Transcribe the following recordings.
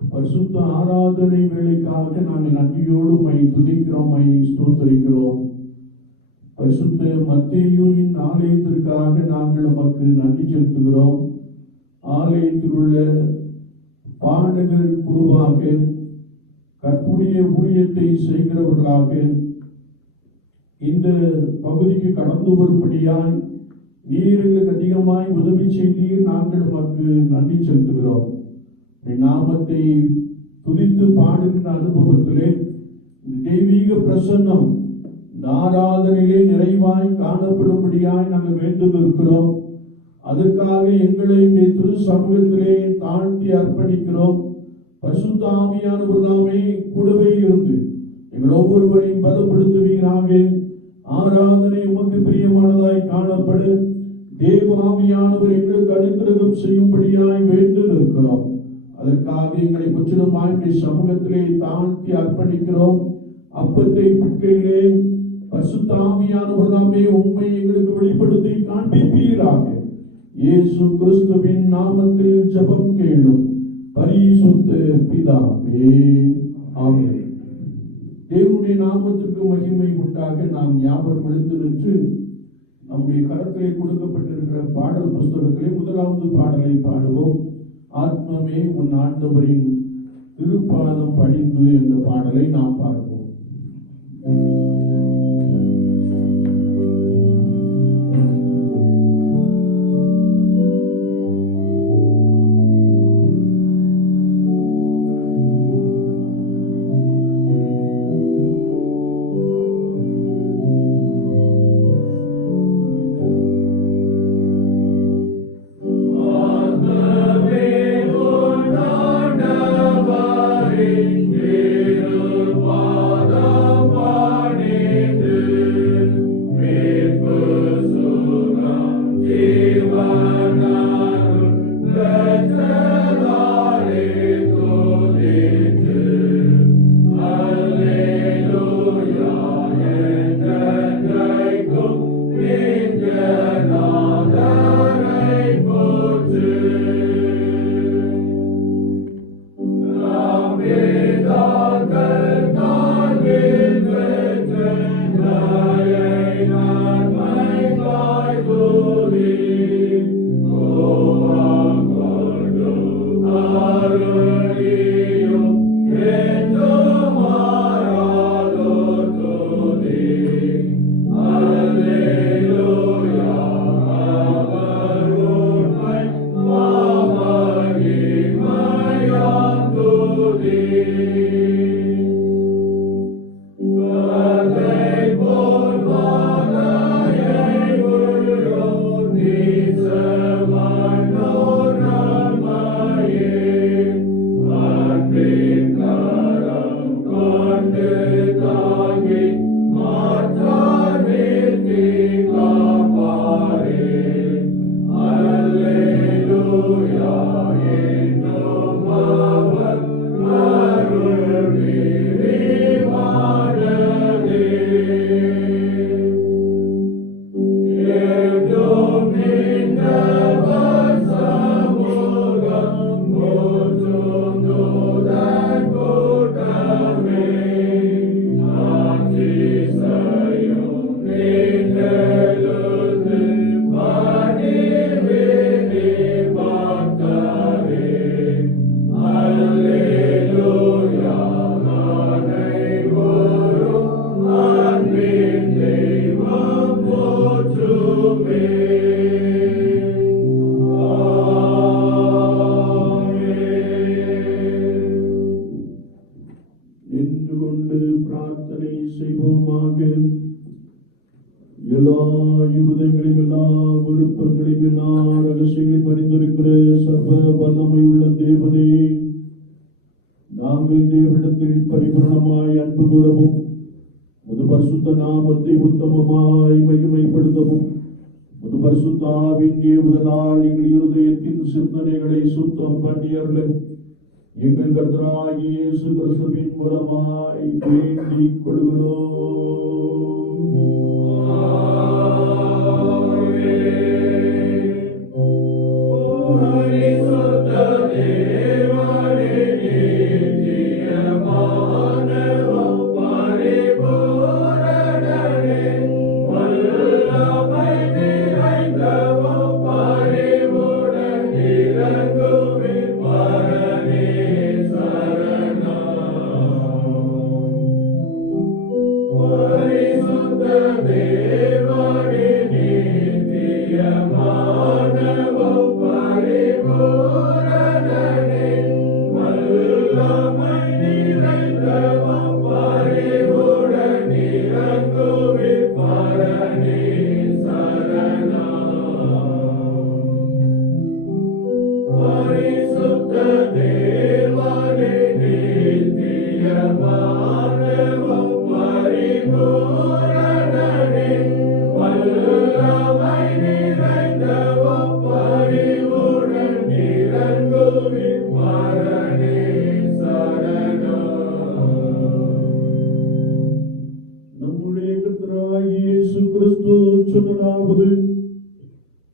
பரிசுத்த ஆராதனை வேளைக்காக நாங்கள் நன்றியோடு உம்மை துதிக்கிறோம், உம்மை ஸ்தோத்திரிக்கிறோம். பரிசுத்த மத்தேயுவின் ஆலயத்திற்காக நாங்கள் உமக்கு நன்றி செலுத்துகிறோம். ஆலயத்தில் உள்ள பாடகர் குழுவாக கர்த்தருடைய ஊழியத்தை செய்கிறவர்களாக இந்த பகுதிக்கு கடந்து வரும்படியாய் நீர் எங்களுக்கு அதிகமாய் உதவி செய்தீர். நாங்கள் உமக்கு நன்றி செலுத்துகிறோம். நாமத்தை துதித்து பாடுகின்ற அனுபவத்திலே தெய்வீக பிரசன்னம் ஆராதனையிலே நிறைவாய் காணப்படும்படியாய் நாங்கள் வேண்டுதல் இருக்கிறோம். அதற்காக எங்களை திரு சமூகத்திலே தாழ்த்தி அர்ப்பணிக்கிறோம். பரிசுத்த ஆவியானவர் தாமே கூடவே இருந்து எங்கள் ஒவ்வொருவரையும் பலப்படுத்துவீராக. ஆராதனை உமக்கு பிரியமானதாய் காணப்பட தேவ ஆவியானவர் எங்களுக்கு அனுக்கிரகம் செய்யும்படியாய் வேண்டு நிற்கிறோம். அதற்காக எங்களை முற்றிலுமாய் சமூகத்திலே தாழ்த்தி அர்ப்பணிக்கிறோம். அப்பத்தை பிற்கையிலே பரிசுத்த ஆவியானவர் தாமே உண்மை எங்களுக்கு வெளிப்படுத்தி காண்பிப்பீராக. இயேசு கிறிஸ்துவின் நாமத்தில் ஜெபம் கேளும் பரிசுத்த பிதாவே, ஆமென். தேவனுடைய நாமத்திற்கு மகிமை உண்டாக நாம் யாவரும் எழுந்து நின்று நம்முடைய கரத்திலே கொடுக்கப்பட்டிருக்கிற பாடல் புஸ்தகத்திலே முதலாவது பாடலை பாடுவோம். ஆத்மமே உன் ஆண்டவரின் திருப்பாதம் பணிந்து என்ற பாடலை நாம் பார்ப்போம். Wow. எல்லா இருதயங்களையும் எல்லா விருப்பங்களையும் எல்லா ரகசியங்களையும் அறிந்திருக்கிற சர்வ வல்லமை உள்ள தேவனே, நாங்கள் தேவனிடத்தில் பரிபூரணமாய் அன்பு கூறவும் முது பரிசுத்த நாமத்தை உத்தமமாய் மகிமைப்படுத்தவும் முது பரிசுத்தாவின் ஏவுதலால் எங்கள் இருதயத்தின் சிந்தனைகளை சுத்தம் பண்ணியருள எங்கள் கர்த்தராகிய இயேசு கிறிஸ்துவின் மூலமாய் வேண்டிக் கொள்கிறோம்.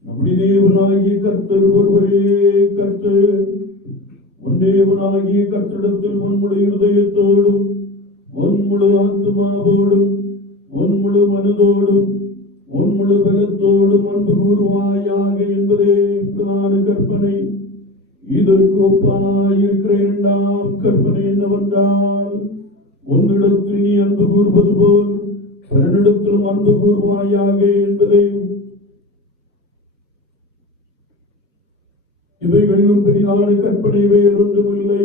நம்முடைய தேவனாகிய கர்த்தர் ஒருவரே கர்த்தர். உன் தேவனாகிய கர்த்தரிடத்தில் உன்முடைய இருதயத்தோடும் உன்முழு ஆத்துமாவோடும் உன்முழு மனதோடும் உன்முழு பலத்தோடும் அன்பு கூறுவாயாக என்பதே பிரதான கற்பனை. இதற்கு ஒப்பாயிருக்கிற இரண்டாம் கற்பனை என்னவென்றால், உன்னிடத்தில் நீ அன்பு கூறுவது போல் பிறனிடத்திலும் அன்பு கூறுவாயாக என்பதே. இவைகளிலும் பெரிதான கற்பனை வேறொன்றும் இல்லை.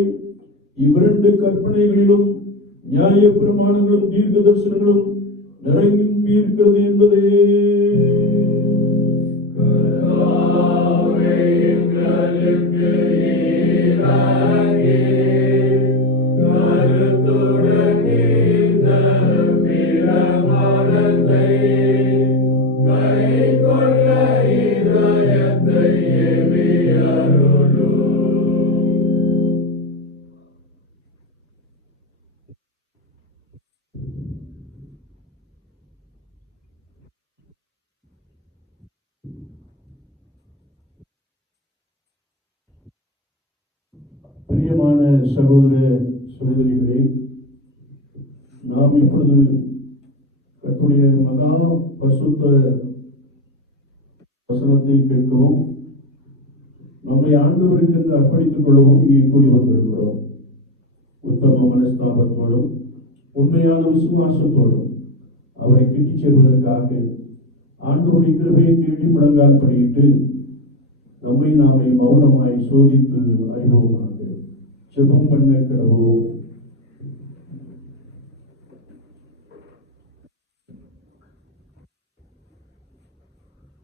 இவ்விரண்டு கற்பனைகளிலும் நியாய பிரமாணங்களும் தீர்க்க தரிசனங்களும் நிறைந்து இருக்கிறது என்பதே. பிரியமான சகோதர சகோதரிகளே, நாம் இப்பொழுது கர்த்தருடைய மகா பரிசுத்த வசனத்தை கேட்கவும் நம்மை ஆண்டவருக்கு அர்ப்பணித்துக் கொள்ளவும் இங்கே கூடி வந்திருக்கிறோம். உத்தம மனஸ்தாபத்தோடும் உண்மையான விசுவாசத்தோடும் அவரை கிட்டிச் சேர்வதற்காக ஆண்டவருடைய கிருபையை தேடி முழங்கால் படியிட்டு நம்மை நாமே மௌனமாய் சோதித்து அறிவோமாக. ஜெபம் பண்ண கடவோம்.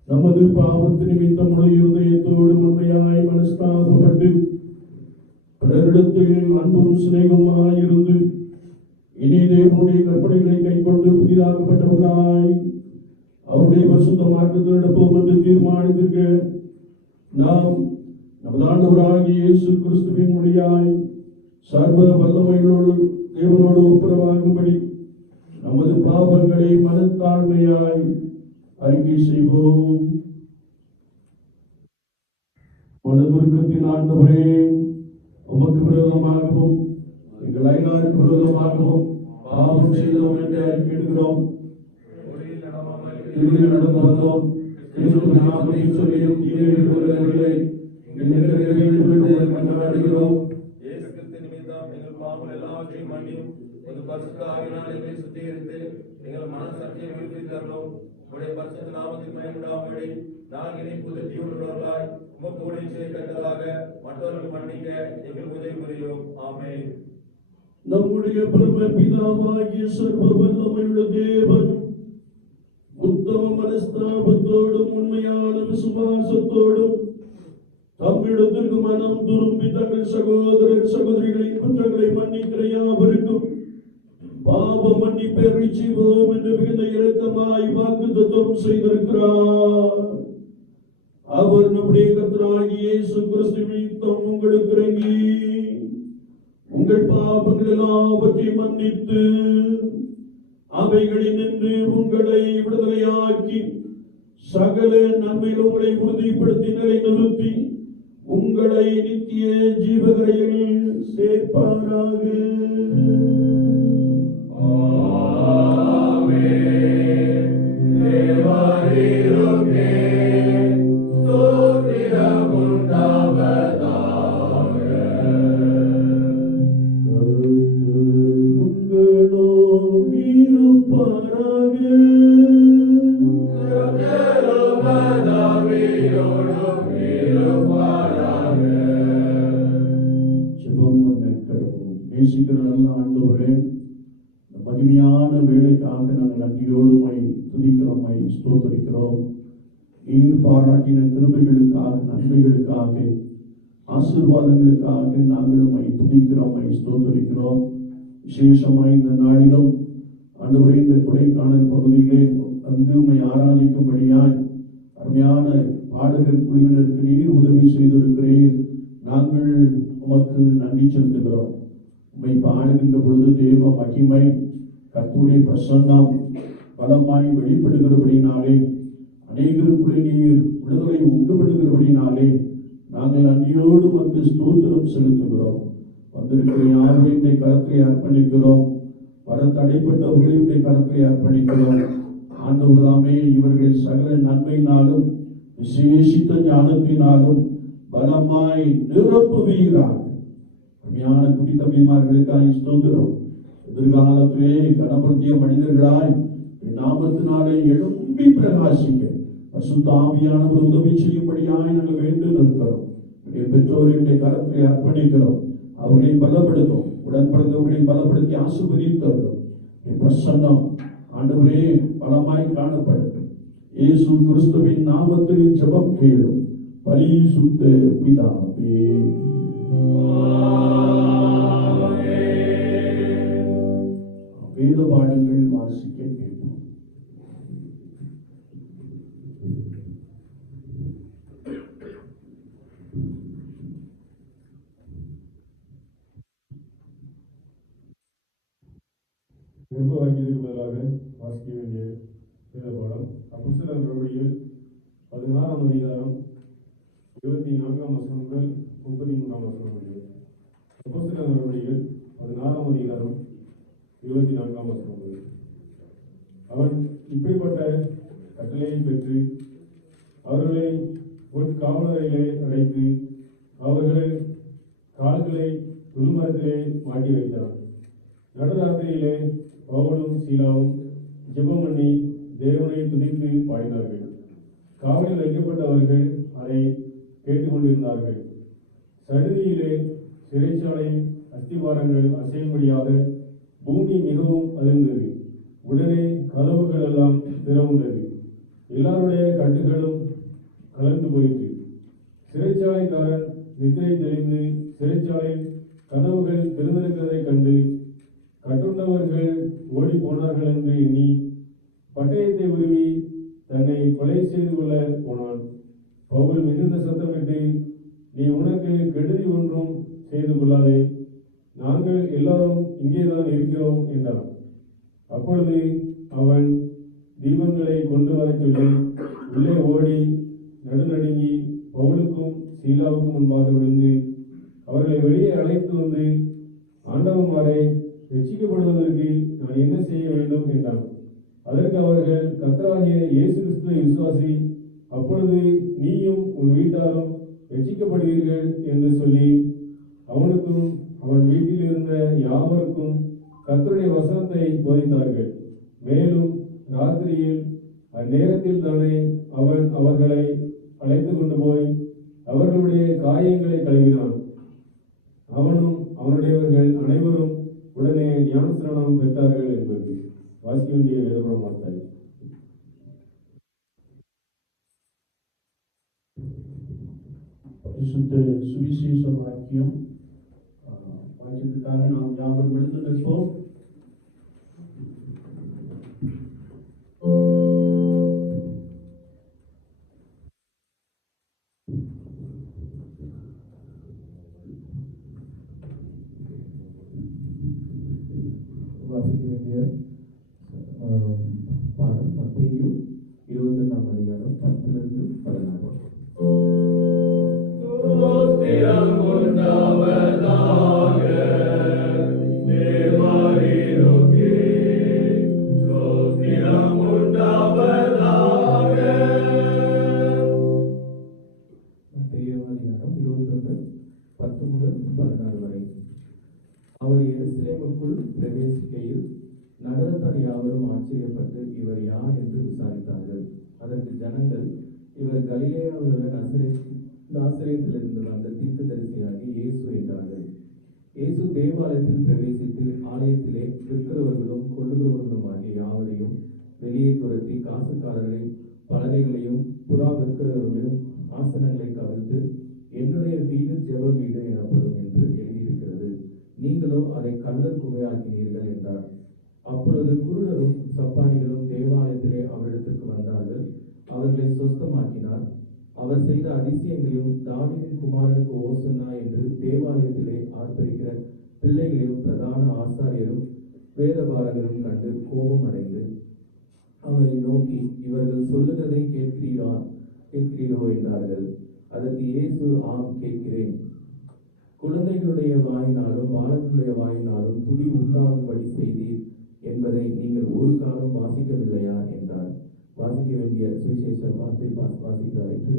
நமது பாவத்து நிமித்தம் முழு இருதயத்தோடு உண்மையாய் மனஸ்தாபப்பட்டு பிறரிடத்தில் அன்பும் சிநேகமாயிருந்து இனி தேவனுடைய கற்பனைகளை கைக்கொண்டு புதிதாக்கப்பட்டவர்களாய் அவருடைய பரிசுத்த மார்க்கத்தில் நடப்போம் என்று தீர்மானித்திருக்க நாம் நமது ஆண்டவராகிய இயேசு கிறிஸ்துவின் மொழியாய் சர்வ வல்லமைகளோடு தேவனோடு ஒப்புரவாகும்படி நமது பாவங்களை மனத்தாழ்மையாய் அறிக்கை செய்வோம். மனதுருக்கத்தின் ஆண்டவரே, உமக்கு விரோதமாகவும் எங்கள் அயலாருக்கு விரோதமாகவும் பாவம் செய்தோம் என்று அறிக்கையிடுகிறோம். நடந்து வந்தோம். சொல்லியும் கொண்டாடுகிறோம். நம்முடைய பரம பிதாவாகிய சர்வ வல்லமையுள்ள தேவன் உத்தம மனஸ்தாபத்தோடும் உண்மையான விசுவாசத்தோடும் தம்மிடத்திற்கு மனம் திரும்பி தங்கள் சகோதரர் சகோதரிகளின் குற்றங்களை மன்னிக்கிற யாவருக்கும் பாவ மன்னிப்பை செய்வோம் என்று மிகுந்த இரக்கமாய் வாக்குத்தத்தம் செய்திருக்கிறார். அவர் நம்முடைய கர்த்தராகிய இயேசு கிறிஸ்துவின் தம் உங்களுக்கு இறங்கி உங்கள் பாவங்கள் எல்லாவற்றையும் மன்னித்து அவைகளில் நின்று உங்களை விடுதலையாக்கி சகல நன்மையில் உங்களை உறுதிப்படுத்தி நிலைநிறுத்தி உங்களை நித்திய ஜீவகரையில் சேர்ப்பாராக. மகிமையான வேலைக்காக நாங்கள் நன்றியோடுமை துதிக்கிறோமை ஸ்தோத்திரிக்கிறோம். நீர் பாராட்டின கிருபைகளுக்காக நன்மைகளுக்காக ஆசீர்வாதங்களுக்காக நாங்களுமை துதிக்கிறோமை ஸ்தோத்திரிக்கிறோம். விசேஷமாய் இந்த நாளிலும் ஆண்டவரே இந்த கொடைக்கானல் பகுதியிலே வந்து உம்மை ஆராதிக்கும்படியாய் அருமையான பாடகர் குழுவினருக்கு நீர் உதவி செய்திருக்கிறீர். நாங்கள் உமக்கு நன்றி செலுத்துகிறோம். உம்மை பாடுகின்ற பொழுது தேவ மகிமை கர்த்தருடைய பிரசன்னம் பலமாய் வெளிப்படுகிறபடினாலே அநேகருக்குள்ளே நீர் விடுதலை உண்டு பண்ணுகிறபடினாலே நாங்கள் நன்றியோடு வந்து ஸ்தோத்திரம் செலுத்துகிறோம். வந்திருக்கிற யாருடைய கரத்தை அர்ப்பணிக்கிறோம். வர தடைப்பட்டவர்களுடைய கரத்தை அர்ப்பணிக்கிறோம். ஆண்டவர்தாமே இவர்கள் சகல நன்மையினாலும் விசேஷித்த ஞானத்தினாலும் பலமாய் நிரப்புவீராக. அருமையான குடி தம்பிமார்களுக்காய் ஸ்தோத்திரம். எதிர்காலத்திலே கனப்படுத்திய மனிதர்களாய் நாமத்தினாலே எழும்பி பிரகாசிக்க பரிசுத்த ஆவியானவர் உதவி செய்யும்படியாய் நாங்கள் வேண்டு நிற்கிறோம். பெற்றோருடைய கரத்தை அர்ப்பணிக்கிறோம். அவர்களை பலப்படுத்தும். உடன் பிறந்தவர்களை பலப்படுத்தி ஆசீர்வதித்தவர்கள் பிரசன்னம் ஆண்டவரே பலமாய் காணப்படட்டும். இயேசு கிறிஸ்துவின் நாமத்தில் ஜெபம் கேளும் பரிசுத்த பிதாவே. வேத பாடங்கள் வாசிக்க கேட்போம். நிருப வாக்கியத்துக்கு பதிலாக வாசிக்க வேண்டிய வேத பாடம் அப்போஸ்தலர் நடவடிக்கைகள் 16ஆம் அதிகாரம் 24ஆம் வசனம் முதல் 33ஆம் வசனம் வரை. அப்போஸ்தலர் நடவடிக்கைகள் 16ஆம் அதிகாரம் 24ஆம் வசனம் வரை. அவன் இப்படிப்பட்ட கட்டளையை பெற்று அவர்களை காவலரையிலே அடைத்து அவர்கள் கால்களை உள்மரத்திலே மாட்டி வைத்தான். நடுராத்திரியிலே பவுலும் சீலாவும் ஜெபம் பண்ணி தேவனை துதித்து பாடினார்கள். காவலில் வைக்கப்பட்டவர்கள் அதை கேட்டுக்கொண்டிருந்தார்கள். சடுதியிலே சிறைச்சாலையின் அஸ்திவாரங்கள் அசையும்படியாக பூமி மிகவும் அதிர்ந்தது. உடனே கதவுகள் எல்லாம் திறவுண்டது. எல்லாருடைய கட்டுகளும் கலந்து போயிற்று. சிறைச்சாலைக்காரன் நித்திரை தெளிந்து சிறைச்சாலையின் கதவுகள் திறந்திருக்கிறதை கண்டு கட்டுண்டவர்கள் ஓடி போனார்கள் என்று எண்ணி பட்டயத்தை உருவி தன்னை கொலை செய்து கொள்ள போனான். பவுல் மிகுந்த சத்தமிட்டு, நீ உனக்கு கெடுதி ஒன்றும் செய்து கொள்ளாதே, நாங்கள் எல்லாரும் இங்கேதான் இருக்கிறோம் என்றான். அப்பொழுது அவன் தீபங்களை கொண்டு வர சொல்லி உள்ளே ஓடி நடுநடுங்கி பவுலுக்கும் சீலாவுக்கும் முன்பாக விழுந்து அவர்களை வெளியே அழைத்து வந்து, ஆண்டவன்மாரை, ரட்சிக்கப்படுவதற்கு நான் என்ன செய்ய வேண்டும் என்றான். அதற்கு அவர்கள், கர்த்தராகிய இயேசு கிறிஸ்துவை விசுவாசி, அப்பொழுது நீயும் உன் வீட்டாரும் ரட்சிக்கப்படுவீர்கள் என்று சொல்லி அவனுக்கும் அவன் வீட்டில் இருந்த யாவருக்கும் கர்த்தருடைய வசனத்தை போதித்தார்கள். மேலும் ராத்திரியில் அந்நேரத்தில் தானே அவன் அவர்களை அழைத்து கொண்டு போய் அவர்களுடைய காயங்களை கழுவினான். அவனும் அவனுடையவர்கள் அனைவரும் உடனே ஞானஸ்நானம் பெற்றார்கள் என்பது வாசிக்க வேண்டிய வேதபுரம் வார்த்தை. பரிசுத்த சுவிசேஷ வாக்கியம். வாக்கியத்துக்காக நாம் யாவரும் எழுந்து நிற்போம். வாசிக்க வேண்டிய பாடம் மத்தேயு 22ஆம் அதிகாரம் 10-14. அவர் எருசலேமுக்குள் பிரவேசிக்கையில் நகரத்தார் யாவரும் ஆச்சரியப்பட்டு இவர் யார் என்று விசாரித்தார்கள். அதற்கு ஜனங்கள், இவர் கலிலேயாவில் உள்ள நாசரேத்திலிருந்து வந்த தீர்க்கதரிசியாகிய இயேசு என்றார்கள். இயேசு தேவாலயத்தில் பிரவேசித்து ஆலயத்திலே விற்கிறவர்களும் கொள்ளுகிறவர்களும் ஆகிய யாவரையும் வெளியே துரத்தி காசுக்காரர்களை பலகைகளையும் புறா விற்கிறவர்களையும் ஆசனங்களை கவிழ்த்து, என்னுடைய வீடு ஜெப வீடு எனப்படும் என்று எழுதியிருக்கிறது, நீங்களோ அதை கள்ளர் குகையாக்கினீர்கள் என்றார். அப்பொழுது குருடரும் சப்பானிகளும் தேவாலயத்திலே அவரிடத்திற்கு வந்தார்கள். அவர்களை சொஸ்தமாக்கினார். அவர் செய்த அதிசயங்களையும் தாவீதின் குமாரனுக்கு ஓசன்னா என்று தேவாலயத்திலே ஆர்ப்பரிக்கிற பிள்ளைகளையும் பிரதான ஆசாரியரும் வேதபாரகரும் கண்டு கோபம் அடைந்து அவரை நோக்கி, இவர்கள் சொல்லுகிறதை கேட்கிறீரோ என்றார்கள். அதற்கு இயேசு, ஆம், கேட்கிறேன். குழந்தைகளுடைய வாயினாலும் பாலர்களுடைய வாயினாலும் துதி உண்டாகும்படி செய்தீர் என்பதை நீங்கள் ஒரு காலம் வாசிக்கவில்லையா என்றார். வாசிக்க வேண்டிய சுவிசேஷ வார்த்தை வாசிக்கிறாயிற்று.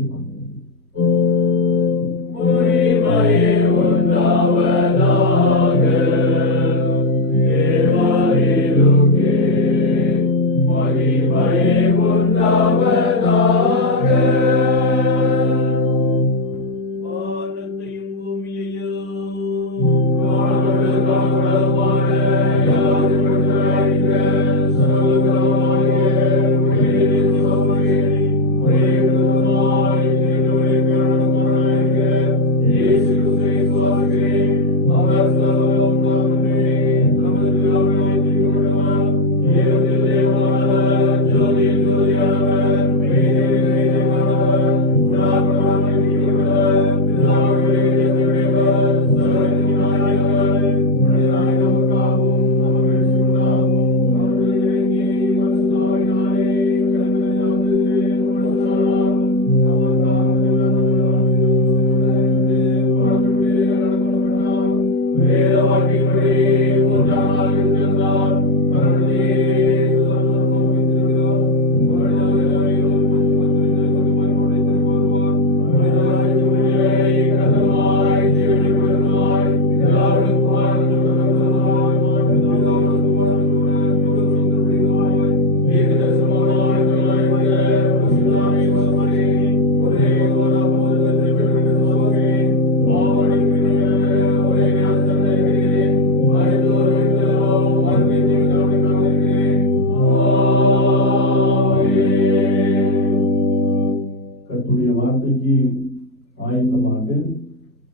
ஆயத்தமாக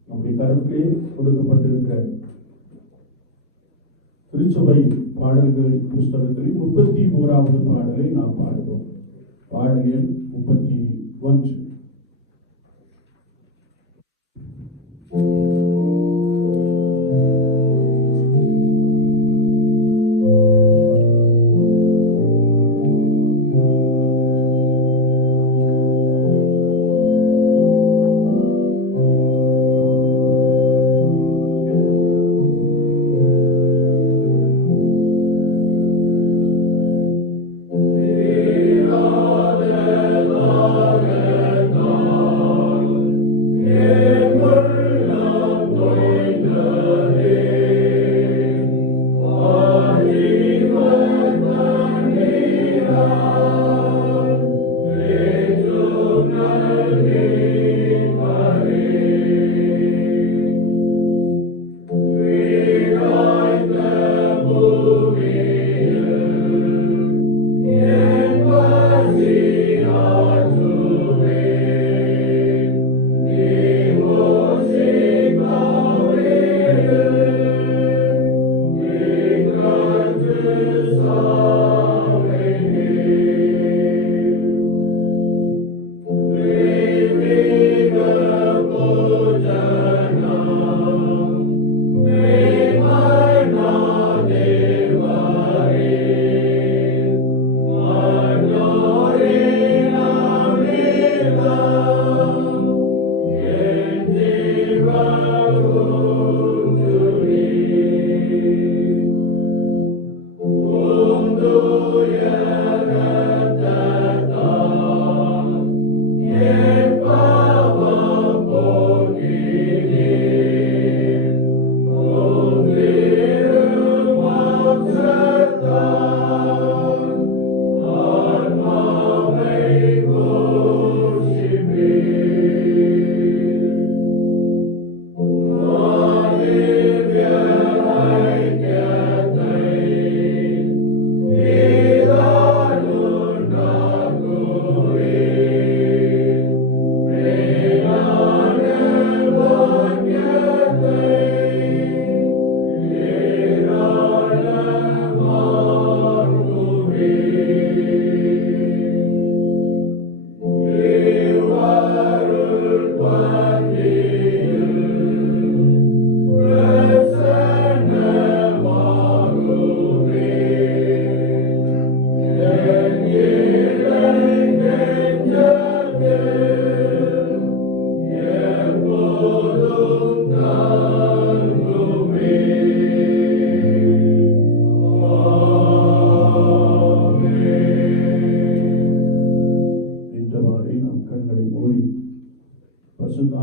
நம்முடைய கருத்திலே கொடுக்கப்பட்டிருக்கிற திருச்சபை பாடல்கள் புஸ்தகத்தில் 31வது பாடலை நாம் பாடுவோம். பாடல் எண் 31. Amen.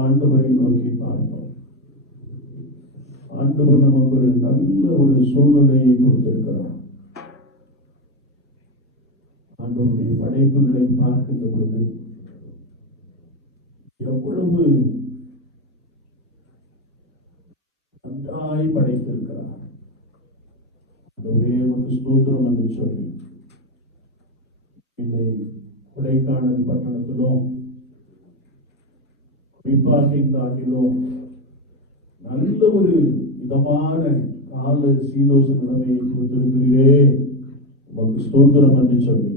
ஆண்டவரை நோக்கி பார்த்தோம். ஆண்டவர் நமக்கு ஒரு நல்ல ஒரு சூழ்நிலையை கொடுத்திருக்கிறார். ஆண்டவருடைய படைப்புகளை பார்க்கின்ற பொழுது எவ்வளவு நன்றாய் படைத்திருக்கிறார். ஆண்டவரே உமக்கு ஸ்தோத்திரம் என்று சொல்லி இந்த கொடைக்கானல் பட்டணத்திலும் குறிப்பாக இந்த ஆண்டிலும் நல்ல ஒரு இதமான கால சீதோஷ நிலைமையை கொடுத்திருக்கிறீரே, உமக்கு ஸ்தோத்திரம் என்று சொல்லி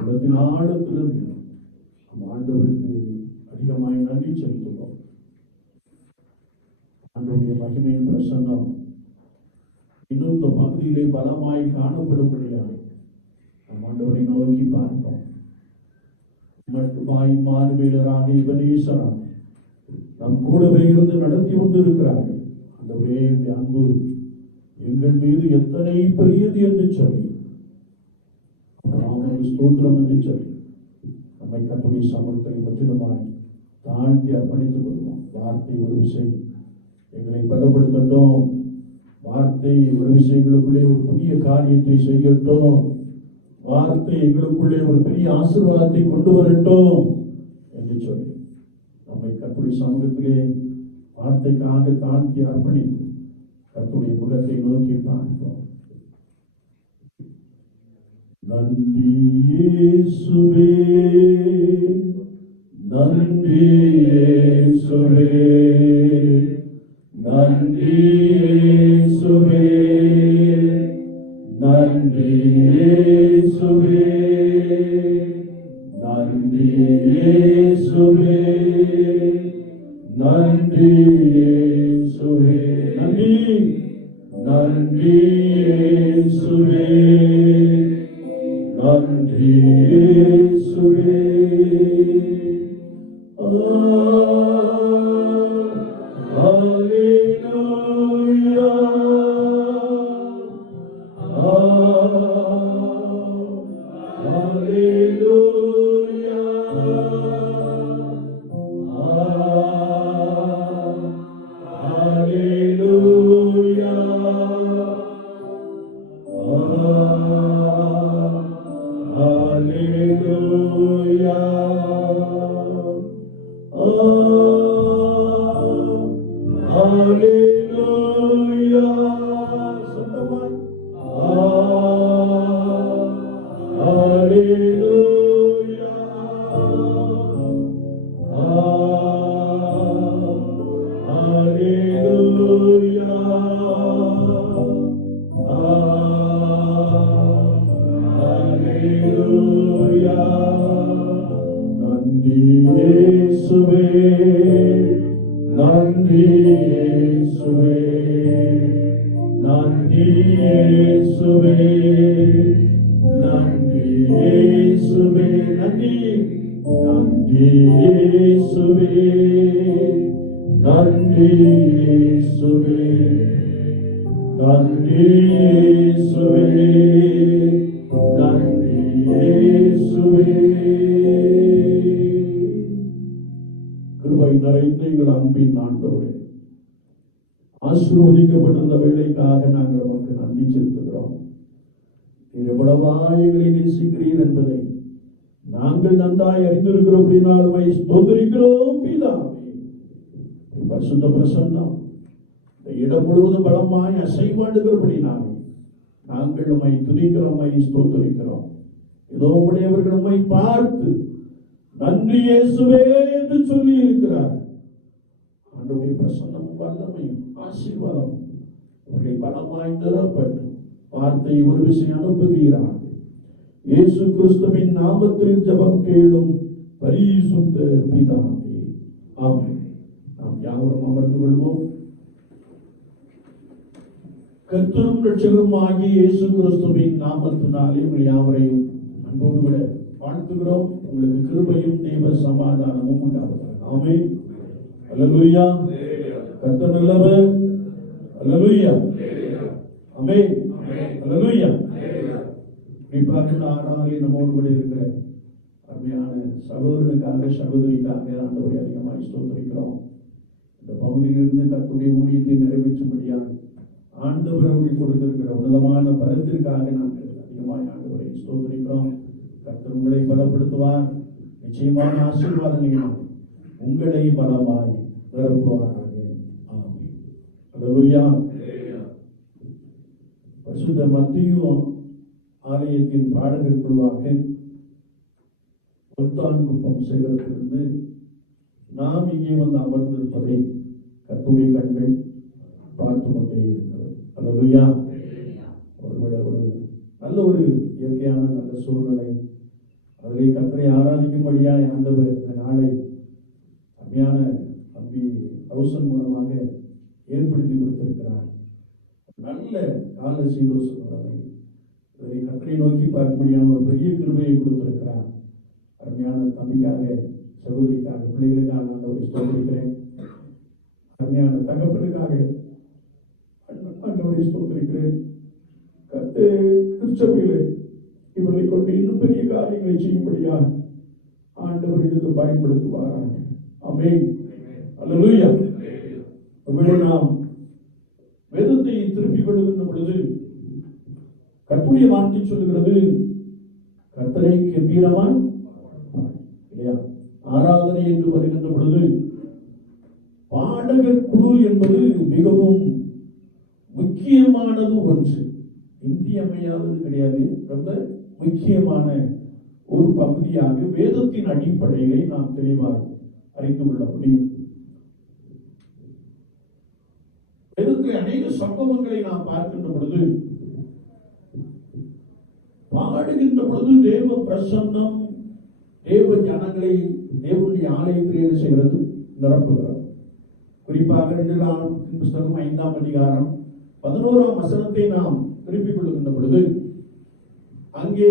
உலகின் ஆழத்திலிருந்து ஆண்டவருக்கு அதிகமாய் நன்றி செலுத்துவோம். ஆண்டவருடைய மகிமையின் பிரசன்னம் இன்னும் இந்த பகுதியிலே பலமாய் காணப்படும்படியாக நம் ஆண்டவரை நோக்கி பார்ப்போம். மட்டுமாய் மாறுவேலராக இவனேஸ்வராக நம் கூடவே இருந்து நடத்தி கொண்டிருக்கிறார்கள். ஆண்டவரே அன்பு எங்கள் மீது எத்தனை பெரியது என்று சொல்லி நாம ஸ்தோத்திரம் என்று சொல்லி நம்மை கர்த்தருடைய சமூகத்தை முற்றிலுமாய் தாழ்த்தி அர்ப்பணித்துக் கொள்வோம். வார்த்தை ஒரு விஷயம் எங்களை பலப்படுத்தட்டும். வார்த்தை ஒரு விஷயங்களுக்குள்ளே ஒரு புதிய காரியத்தை செய்யட்டும். வார்த்தை எங்களுக்குள்ளே ஒரு பெரிய ஆசீர்வாதத்தை கொண்டு வரட்டும் என்று சொல்லி நம்மை கர்த்தருடைய சமூகத்திலே வார்த்தைக்காக தாழ்த்தி அர்ப்பணித்து கர்த்தருடைய முகத்தை நோக்கி பார்ப்போம். நன்றி இயேசுவே, நன்றி இயேசுவே, நன்றி இயேசுவே, நன்றி இயேசுவே, நன்றி இயேசுவே, நன்றி இயேசுவே, நன்றி நன்றி இயேசுவே, நன்றி இயேசுவே. கிருபை நிறைந்த எங்கள் அன்பின் ஆண்டவரே, ஆசீர்வதிக்கப்பட்ட வேளைக்காக நாங்கள் உமக்கு நன்றி செலுத்துகிறோம். நீர் எவ்வளவாய் எங்களை நேசிக்கிறீர் என்பதை நாங்கள் நன்றாய் அறிந்திருக்கிறோம். ஸ்தோத்திரிக்கிறோம் பிதாவே. பரிசுத்த பிரசன்னம் இந்த இடம் முழுவதும் பலமாய் அசைவாடுகிறபடினாலே நாங்கள் உம்மை துதிக்கிறோம், உம்மை ஸ்தோத்திரிக்கிறோம். இதோ உடையவர்கள் உம்மை பார்த்து நன்றி இயேசுவே என்று சொல்லி இருக்கிறார். ஆண்டவருடைய பிரசன்னமும் வல்லமையும் ஆசீர்வாதம் அவர்களை பலமாய் நிரப்பட்டு வார்த்தையை ஒரு விஷயம் அனுப்புகிறார். இயேசு கிறிஸ்துவின் நாமத்தில் ஜெபம் கேளும் பரிசுத்த பிதாவே, ஆமென். நாம் யாவரும் அமர்ந்து கொள்வோம். கர்த்தரும் இரட்சகரும் ஆகிய இயேசு கிறிஸ்துவின் நாமத்தினாலே உங்கள் யாவரையும் அன்போடு கூட வாழ்த்துகிறோம். உங்களுக்கு கிருபையும் தேவ சமாதானமும் உண்டாவதாக. ஆமென். அல்லேலூயா. கர்த்தர் நல்லவர். அல்லேலூயா. ஆமென். அல்லேலூயா. குறிப்பாக ஆறாவது நம்மோடு கூட இருக்கிற அருமையான சகோதரனுக்காக சகோதரிக்காக ஆண்டவரை அதிகமாக ஸ்தோத்திரிக்கிறோம். இந்த பகுதியிலிருந்து கர்த்தருடைய ஊழியத்தை நிறைவேற்றும்படியாக ஆண்டவர் அவர்கள் கொடுத்திருக்கிற உன்னதமான பலத்திற்காக நாங்கள் அதிகமாக ஆண்டவரை ஸ்தோத்திரிக்கிறோம். கர்த்தர் உங்களை பலப்படுத்துவார். நிச்சயமான ஆசீர்வாதங்களால் உங்களை பலமாய் நிரப்புவாராக. ஆமென். அல்லேலூயா. பரிசுத்த மத்தேயு ஆலயத்தின் பாடகர் குழுவாக குப்பம் சேகரத்திலிருந்து நாம் இங்கே வந்து அமர்ந்திருப்பதை கர்த்தருடைய கண்கள் பார்த்து கொண்டே இருக்கிறது. அல்லேலூயா. ஒருவேளை ஒரு நல்ல ஒரு இயற்கையான நல்ல சூழ்நிலை, அதிலே கர்த்தரை ஆராதிக்கும்படியாய் ஆண்டவர் இந்த நாளை அருமையான தம்பி ஹவுசன் மூலமாக ஏற்படுத்தி கொடுத்திருக்கிறார். நல்ல கால சீதோஷ நிலைமை, இதை கர்த்தரை நோக்கி பார்க்கும்படியான ஒரு பெரிய கிருபையை கொடுத்திருக்கிறார். அருமையான தம்பிக்காக, சகோதரிக்காக, பிள்ளைகளுக்காக ஆண்டவரை ஸ்தோத்திரிக்கிறேன். அருமையான தகப்பனுக்காக ஆண்டவரை ஸ்தோத்திரிக்கிறேன். கர்த்தர் திருச்சபையிலே இவர்களை கொண்டு இன்னும் பெரிய காரியங்களை செய்யும்படியா ஆண்டவர் எடுத்து பயன்படுத்துவாராக. ஆமென். அல்லேலூயா. ஒருவேளை நாம் வேதத்தை திருப்பிக் கொள்ளுகின்ற பொழுது கர்த்தருடைய வார்த்தை சொல்லுகிறது, கர்த்தரை கம்பீரமாய் இல்லையா, ஆராதனை என்று வருகின்ற பொழுது பாடகர் குழு என்பது மிகவும் முக்கியமானது ஒன்று, இன்றியமையாதது கிடையாது. ரொம்ப முக்கியமான ஒரு பகுதியாக வேதத்தின் அடிப்படையிலே நாம் தெளிவாக அறிந்து கொள்ள முடியும். வேதத்தில் அநேக சம்பவங்களை நாம் பார்க்கின்ற பொழுது, பாடுகின்ற பொழுது தேவ பிரசன்னம் தேவ ஜனங்களை தேவனுடைய ஆலயத்தில் என்ன செய்கிறது? நிரப்புகிறது. குறிப்பாக 2 புத்தகம் 5ஆம் அதிகாரம் 11ஆம் வசனத்தை நாம் திருப்பிக் கொள்ளுகின்ற பொழுது, அங்கே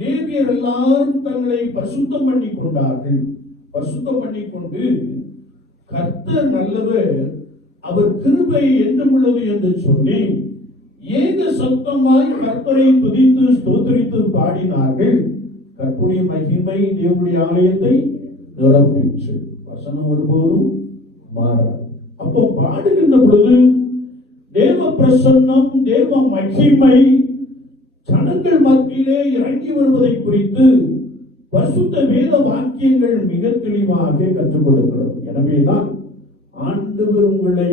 லேவியர் எல்லாரும் தங்களை பரிசுத்தம் பண்ணி கொண்டார்கள். பரிசுத்தம் பண்ணி கொண்டு கர்த்தர் நல்லவர், அவர் கிருபை என்றும் உள்ளது என்று சொல்லி ஏக சத்தமாய் கர்த்தரை துதித்து ஸ்தோத்திரித்து பாடினார்கள். கர்த்தருடைய மகிமை தேவனுடைய ஆலயத்தை நிரப்பிற்று. வசனம் ஒருபோதும் மாறாது. அப்போ பாடுகின்ற பொழுது தேவ பிரசன்னம், தேவ மகிமை ஜனங்கள் மத்தியிலே இறங்கி வருவதை குறித்து பரிசுத்த வேத வாக்கியங்கள் மிக தெளிவாக கற்றுக் கொடுக்கிறது. எனவேதான் ஆண்டவர் உங்களை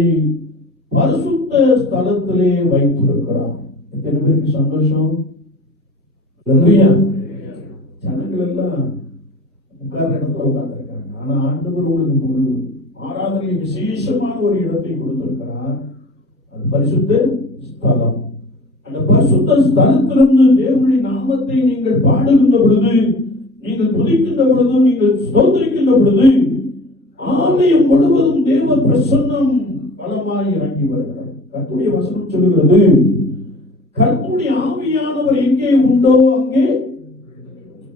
பரிசுத்த ஸ்தலத்திலே வைத்திருக்கிறார். எத்தனை பேருக்கு சந்தோஷம்? ஜனங்கள் எல்லாம் உட்கார்ற இடத்துல உட்கார்ந்திருக்காங்க. ஆனா ஆண்டவர் உங்களுக்கு ஒரு ஆராதனை விசேஷமான ஒரு இடத்தை கொடுத்திருக்கிறார். அது பரிசுத்த ஸ்தலம். அந்த பரிசுத்த ஸ்தலத்திலிருந்து தேவனுடைய நாமத்தை நீங்கள் பாடுகின்ற பொழுது, நீங்கள் துதிக்கின்ற பொழுது, நீங்கள் ஸ்தோத்திரிக்கின்ற பொழுது ஆலயம் முழுவதும் தேவ பிரசன்னம் பலமாய் இறங்கி வருகிறது. கர்த்தருடைய வசனம் சொல்லுகிறது, கர்த்தருடைய ஆவியானவர் எங்கே உண்டோ அங்கே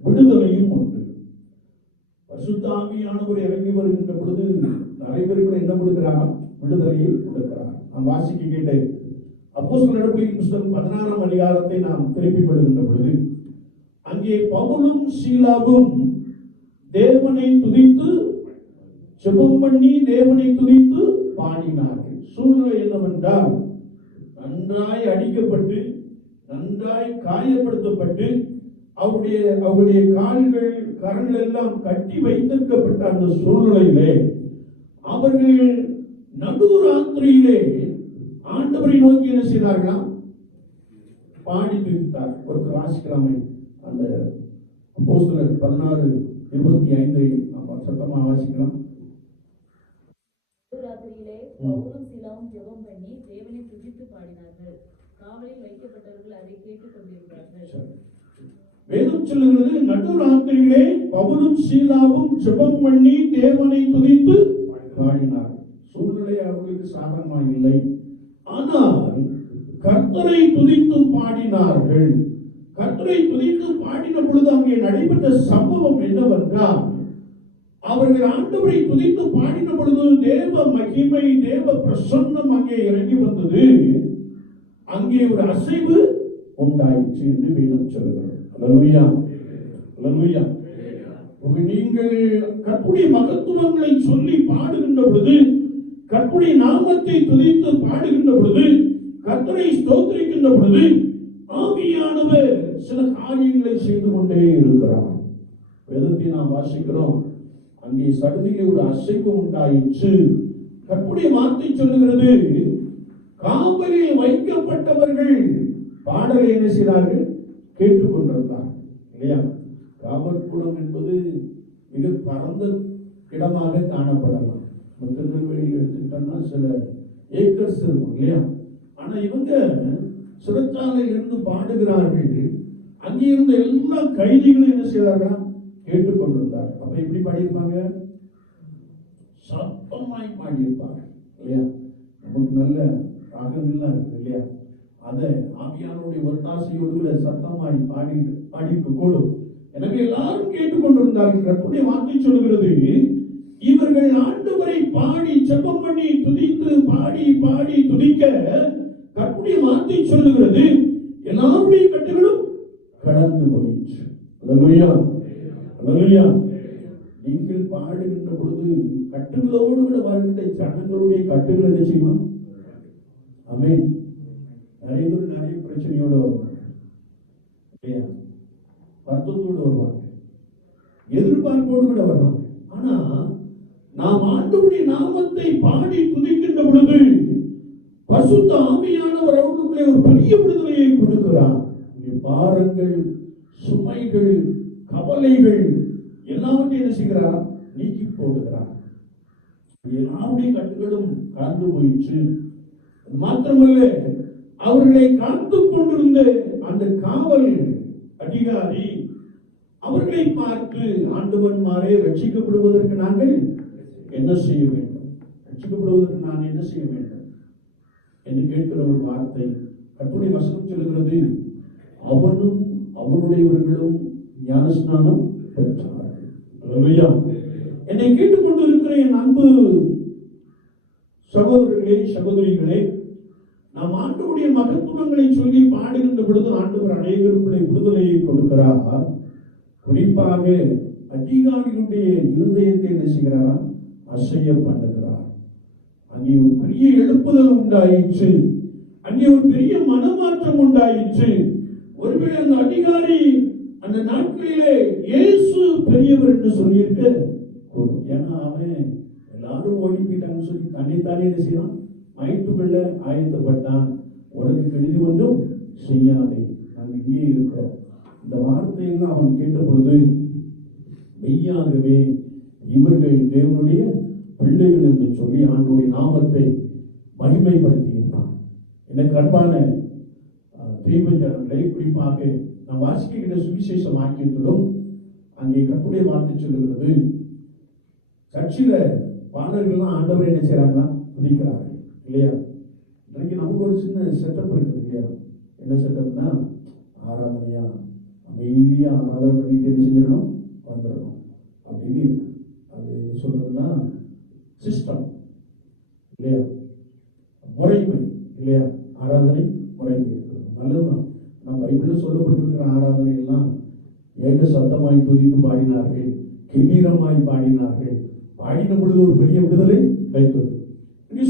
விடுதலையும் உண்டு. பரிசுத்த ஆவியானவர் இறங்கி வருகின்ற பொழுது நிறைய பேருக்கு என்ன கொடுக்கிறாங்க? விடுதலையை கொடுக்கிறார். நாம் வாசிக்க கேட்ட அப்போஸ்தலர் நடவடிக்கைகளின் புத்தகம் 16ஆம் அதிகாரத்தை நாம் திருப்பிக் கொள்கின்ற பொழுது, அங்கே பவுலும் சீலாவும் தேவனை துதித்து ஜெபம் பண்ணி தேவனை துதித்து பாடினார்கள். சூழ்நிலை என்னவென்றால், நன்றாய் அடிக்கப்பட்டு நன்றாய் காயப்படுத்தப்பட்டு அவருடைய கால்கள் கரங்கள் எல்லாம் கட்டி வைத்திருக்கப்பட்ட அந்த சூழ்நிலையிலே அவர்கள் நடுராத்திரியிலே ஆண்டவரை நோக்கி என்ன செய்தார்களாம்? பாடி துதித்தார். ஒருத்தர் வாசிக்கலாமே, அந்த அப்போஸ்தலர் 16:25 நாம் சத்தமா வாசிக்கலாம். ராத்திரியிலே பவுலும் சீலாவும் ஜெபம் பண்ணி தேவனை துதித்து பாடினார்கள். காவலில் வைக்கப்பட்டவர்கள் அதை கேட்டுக் கொண்டிருந்தார்கள். வேதம் சொல்லுகிறது, நடுராத்திரியிலே பவுலும் சீலாவும் ஜெபம் பண்ணி தேவனை துதித்து பாடினார். சூழ்நிலை அவர்களுக்கு சாதகமாக இல்லை, ஆனால் கர்த்தரை துதித்து பாடினார்கள். கர்த்தரை துதித்து பாடின பொழுது அங்கே நடைபெற்ற சம்பவம் என்னவென்றால், அவர்கள் ஆண்டவரை துதித்து பாடின பொழுது தேவ மகிமை, தேவ பிரசன்னம் அங்கே இறங்கி வந்தது. அங்கே ஒரு அசைவு உண்டாயிற்று என்று வேதம் சொல்கிறது. அல்லேலூயா, அல்லேலூயா. நீங்கள் கர்த்தருடைய மகத்துவங்களை சொல்லி பாடுகின்ற பொழுது, கர்த்தருடைய நாமத்தை துதித்து பாடுகின்ற பொழுது, கர்த்தரை ஸ்தோத்திரிக்கின்ற பொழுது, ஆவியானவர் சில காரியங்களை செய்து கொண்டே இருக்கிறார். வேதத்தை நாம் வாசிக்கிறோம், அங்கே சடுதியிலே ஒரு அசைவு உண்டாயிற்று. கர்த்தருடைய வார்த்தை சொல்லுகிறது, காவலில் வைக்கப்பட்டவர்கள் பாடலை என்ன செய்தார்கள்? கேட்டுக்கொண்டிருந்தார். இல்லையா? காவல்கூடம் என்பது மிக பரந்த இடமாக காணப்படலாம். திருநெல்வேலியில் எடுத்துக்கிட்டோம்னா சில ஏக்கர்ஸ் இருக்கும் இல்லையா? ஆனா இவங்க சிறைச்சாலையில் இருந்து பாடுகிறார்கள். அங்கே இருந்த எல்லா கைதிகளும் என்ன செய்தார்களா? கேட்டுக்கொண்டிருந்தார். அப்ப எப்படி பாடியிருப்பாங்க? சத்தமாய் பாடியிருப்பாங்க இல்லையா? நமக்கு நல்ல ராகங்கள்லாம் இருக்கு இல்லையா? அதை ஆவியானுடைய ஒத்தாசையோடு கூட சத்தமாய் பாடிட்டு கூடும். எனவே எல்லாரும் கேட்டுக்கொண்டிருந்தார்கள். கர்த்தருடைய வார்த்தை சொல்லுகிறது, இவர்கள் ஆண்டவரை பாடி ஜெபம் பண்ணி துதித்து பாடி பாடி துதிக்க கர்த்தருடைய வார்த்தை சொல்லுகிறது, எல்லாருடைய கட்டுகளும் கடந்து போயிற்று. அல்லேலூயா, அல்லேலூயா. நீங்கள் பாடுகின்ற பொழுது கட்டுகளோடு கூட வருகின்ற ஜனங்களுடைய கட்டுகள் என்ன செய்யும்? ஆமென். நிறைய பேர் நிறைய பிரச்சனையோடு வருவாங்க இல்லையா? வருத்தத்தோடு வருவாங்க, எதிர்பார்ப்போடு கூட வருவாங்க. ஆனா நாம் ஆண்டவருடைய நாமத்தை பாடி துதிக்கின்ற பொழுது பரிசுத்த ஆவியானவர் அவர்களுக்குள்ளே ஒரு பெரிய விடுதலையை கொடுக்கிறார். பாரங்கள், சுமைகள், கவலைகள் எல்லாவற்றையும் என்ன செய்கிறார்? நீக்கி போடுகிறார். எல்லாருடைய கட்டுகளும் கலந்து போயிற்று. மாத்திரமல்ல, அவர்களை காத்து கொண்டிருந்த அந்த காவல் அதிகாரி அவர்களை பார்த்து, ஆண்டவன்மாரே, ரட்சிக்கப்படுவதற்கு நாங்கள் என்ன செய்ய வேண்டும்? ரட்சிக்கப்படுவதற்கு நான் என்ன செய்ய வேண்டும் என்று கேட்கிற ஒரு வார்த்தை. கர்த்தருடைய வசனம் சொல்கிறது, அவனும் அவனுடையவர்களும் ஞானஸ்நானம் பெற்றார்கள். அல்லேலூயா. என்னை கேட்டுக்கொண்டு இருக்கிற என் அன்பு சகோதரர்களே, சகோதரிகளே, நாம் ஆண்டவருடைய மகத்துவங்களை சொல்லி பாடுகின்ற பொழுது ஆண்டவர் அநேகருக்குள்ளே விடுதலையை கொடுக்கிறார். குறிப்பாக அதிகாரிகளுடைய இருதயத்தை என்ன செய்கிறார்? அசைய பண்ணுகிறார். அங்கே ஒரு பெரிய எழுப்புதல் உண்டாயிற்று. அங்கே ஒரு பெரிய மனமாற்றம் உண்டாயிற்று. ஒருவேளை அந்த அதிகாரி அந்த நாட்களிலே இயேசு பெரியவர் என்று சொல்லியிருக்க கூடும். ஏன்னா அவன் எல்லாரும் ஓடி போயிட்டாங்கன்னு சொல்லி தன்னைத்தானே என்ன செய்யலாம்? மயத்துக்குள்ள ஆயத்தப்பட்டான். உனக்கு கெடுதி ஒன்றும் செய்யாதே, நாங்கள் இங்கே இருக்கிறோம். இந்த வார்த்தையெல்லாம் அவன் கேட்ட பொழுது மெய்யாகவே இவர்கள் தேவனுடைய பிள்ளைகள் என்று சொல்லி ஆண்டவருடைய நாமத்தை மகிமைப்படுத்தி இருப்பான். எனக்கு அன்பான தெய்வ ஜனங்களை, குறிப்பாக நான் வாசிக்கிற சுவிசேஷ வாக்கியத்திலும் அங்கே கர்த்தருடைய வார்த்தை சொல்லுகிறது, சர்ச்சில பாடல்கள்லாம் ஆண்டவரை என்ன செய்யறாங்கன்னா துதிக்கிறார்கள் இல்லையா? இன்னைக்கு நமக்கு ஒரு சின்ன செட்டப் இருக்குது இல்லையா? என்ன செட்டப்னா, ஆராதனையா அமைதியா ஆராதனை பண்ணிட்டு என்ன செஞ்சிடணும்? வந்துடணும் அப்படின்னு இருக்கு. அது சொல்றதுன்னா சிஸ்டம் இல்லையா? முறைமை இல்லையா? ஆராதனை முறைமை இருக்கிறது நல்லதுதான். நான் பைபிளில் சொல்லப்பட்டிருக்கிற ஆராதனை எல்லாம் ஏக சத்தமாய் துதித்து பாடினார்கள், கம்பீரமாய் பாடினார்கள். பாடின பொழுது ஒரு பெரிய விடுதலை கிடைத்தது.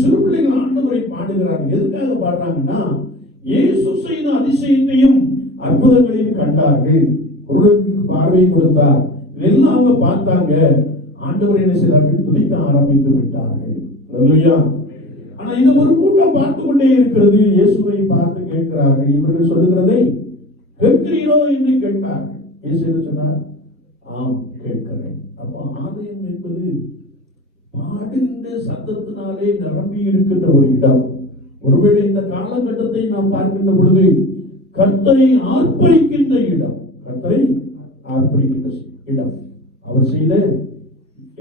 சிறு பிள்ளைகள் ஆண்டவரை பாடுகிறார்கள். எதுக்காக பாடுறாங்கன்னா, இயேசு செய்த அதிசயத்தையும் அற்புதங்களையும் கண்டார்கள். குருடனுக்கு பார்வை கொடுத்தார். இதெல்லாம் அவங்க பார்த்தாங்க. ஆண்டவரை என்ன செய்தார்கள்? துதிக்க ஆரம்பித்து விட்டார்கள். அல்லேலூயா. ஆனா இந்த ஒரு கூட்டம் பார்த்து கொண்டே இருக்கிறது. இயேசுவை பார்த்து கேட்கிறார்கள். இவர்கள் சொல்லுகிறதை கேட்கிறீரோ என்று கேட்டார்கள். இயேசு என்ன சொன்னார்? ஆம், கேட்கிறேன். அப்ப ஆலயம் என்பது பாடுகின்ற சத்தத்தினாலே நிரம்பி இருக்கின்ற ஒரு இடம். ஒருவேளை இந்த காலகட்டத்தை நாம் பார்க்கின்ற பொழுது கர்த்தரை ஆர்ப்பரிக்கின்ற இடம். கர்த்தரை ஆர்ப்பரிக்கின்ற இடம். அவர் செய்த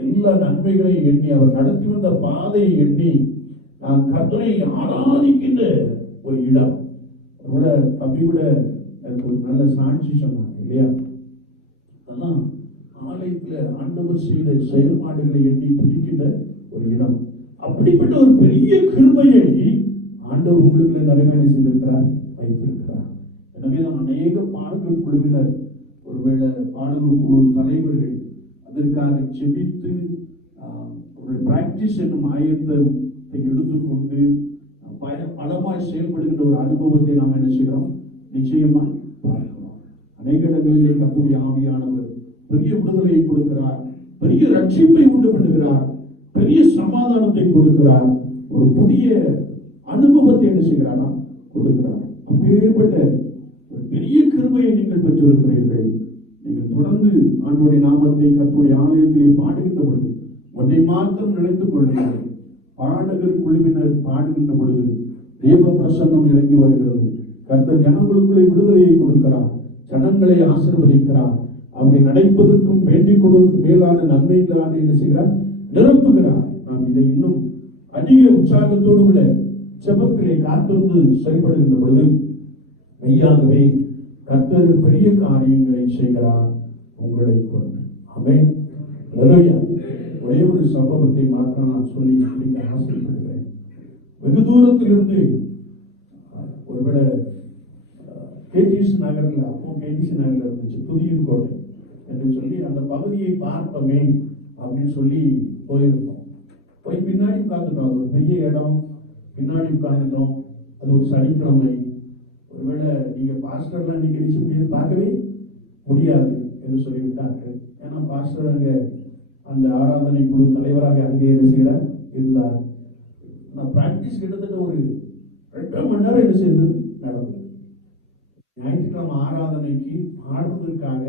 எல்லா நன்மைகளையும் எண்ணி, அவர் நடத்தி வந்த பாதையை எண்ணி, நாம் கர்த்தரை ஆராதிக்கின்ற ஒரு இடம். கூட தம்பி கூட எனக்கு ஒரு நல்ல சாட்சி சொன்னாங்க இல்லையா? அதெல்லாம் ஆலயத்துல ஆண்டவர் செய்த செயல்பாடுகளை எண்ணி துதிக்கின்ற ஒரு இடம். அப்படிப்பட்ட ஒரு பெரிய கிருபையை ஆண்டவர் உங்களுக்கு நிறைவேற செய்திருக்கிறார், வைத்திருக்கிறார். எனவேதான் அநேக பாடல்கள் குழுவினர், ஒருவேளை பாடல்கள் குழு தலைவர்கள் அதற்காக ஜெபித்து பிராக்டிஸ் என்னும் ஆயத்தத்தை எடுத்துக்கொண்டு பலமாய் செயல்படுகின்ற ஒரு அனுபவத்தை நாம் என்ன செய்கிறோம்? நிச்சயமாய் பார்க்கிறோம். அநேக இடங்களிலே கர்த்தருடைய ஆவியானவர் பெரிய விடுதலையை கொடுக்கிறார், பெரிய ரட்சிப்பை உண்டு பண்ணுகிறார், பெரிய சமாதானத்தை கொடுக்கிறார், ஒரு புதிய அனுபவத்தை என்ன செய்கிறாரா? கொடுக்கிறார். அப்பேற்பட்ட ஒரு பெரிய கிருபையை நீங்கள் பெற்றிருக்கிறீர்கள். நீங்கள் தொடர்ந்து ஆண்டவருடைய நாமத்தை கர்த்தருடைய ஆலயத்திலே பாடுகின்ற பொழுது ஒன்றை மாத்திரம் நினைத்துக் கொள்ளுங்கள். பாடகர் குழுவினர் பாடுகின்ற பொழுது தேவ பிரசன்னம் இறங்கி வருகிறது. கர்த்தர் ஜனங்களுக்குள்ளே விடுதலையை கொடுக்கிறார், ஜனங்களை ஆசீர்வதிக்கிறார், அவரை நடைப்பதற்கும் வேண்டிக் கொள்வதற்கும் மேலான நன்மைகளான என்ன செய்கிறார்? நிரப்புகிறார். நாம் இதை இன்னும் அதிக உற்சாகத்தோடு விட செபத்திலே காத்திருந்து செயல்படுகின்ற பொழுது மெய்யாகவே கர்த்தர் பெரிய காரியங்களை செய்கிறார் உங்களை கொண்டு. ஆமென். ஹல்லேலூயா. ஒரே ஒரு சம்பவத்தை மாத்திரம் நான் சொல்லி முடிக்க ஆசைப்படுகிறேன். வெகு தூரத்திலிருந்து ஒருவேளை கேடிசி நகரில், அப்போ கேடிசி நகரில் இருந்துச்சு துதியின் கோட்டை என்று சொல்லி அந்த பகுதியை பார்ப்போமே அப்படின்னு சொல்லி போயிருந்தோம். போய் பின்னாடி உட்கார்ந்துட்டோம். அது ஒரு பெரிய இடம், பின்னாடி உட்கார்ந்துட்டோம். அது ஒரு சனிக்கிழமை. ஒருவேளை நீங்க பாஸ்டர்லாம் நீங்க நிச்சயம் முடியாது, பார்க்கவே முடியாது என்று சொல்லிவிட்டார்கள். ஏன்னா பாஸ்டர் அங்க அந்த ஆராதனை குழு தலைவராக அங்கே என்ன செய்கிறார்? இருந்தார். நான் பிராக்டிஸ் கிட்டத்தட்ட ஒரு 2 மணி நேரம் என்ன செய்தது நடந்தது. ஞாயிற்றுக்கிழமை ஆராதனைக்கு பாடுறதுக்காக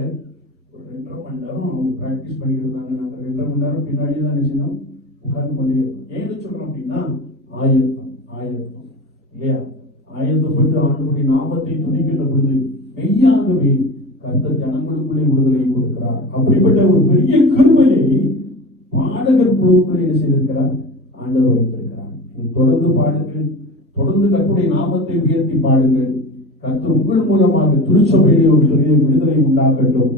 ஒரு 2.5 மணி நேரம் அவங்க பிராக்டிஸ் பண்ணிட்டு இருந்தாங்க. நாங்கள் 2.5 மணி நேரம் பின்னாடி தான் என்ன செய்யணும்? உட்கார்ந்து கொண்டே இருக்கோம். ஏன்னு சொல்றோம் அப்படின்னா ஆயத்தம் இல்லையா? ஆயத்தப்பட்டு ஆண்டவருடைய நாமத்தை துதிக்கின்ற பொழுது மெய்யாகவே கர்த்தர் ஜனங்களுக்குள்ளே விடுதலை கொடுக்கிறார். அப்படிப்பட்ட ஒரு பெரிய கிருபையை பாடகர் குழுவுக்குள்ளே என்ன செய்திருக்கிறார்? ஆண்டவர் வைத்திருக்கிறார். தொடர்ந்து பாடுங்கள், தொடர்ந்து கர்த்தருடைய நாமத்தை உயர்த்தி பாடுங்கள். கர்த்தர் உங்கள் மூலமாக திருச்சபையிலே ஒரு பெரிய விடுதலை உண்டாக்கட்டும்.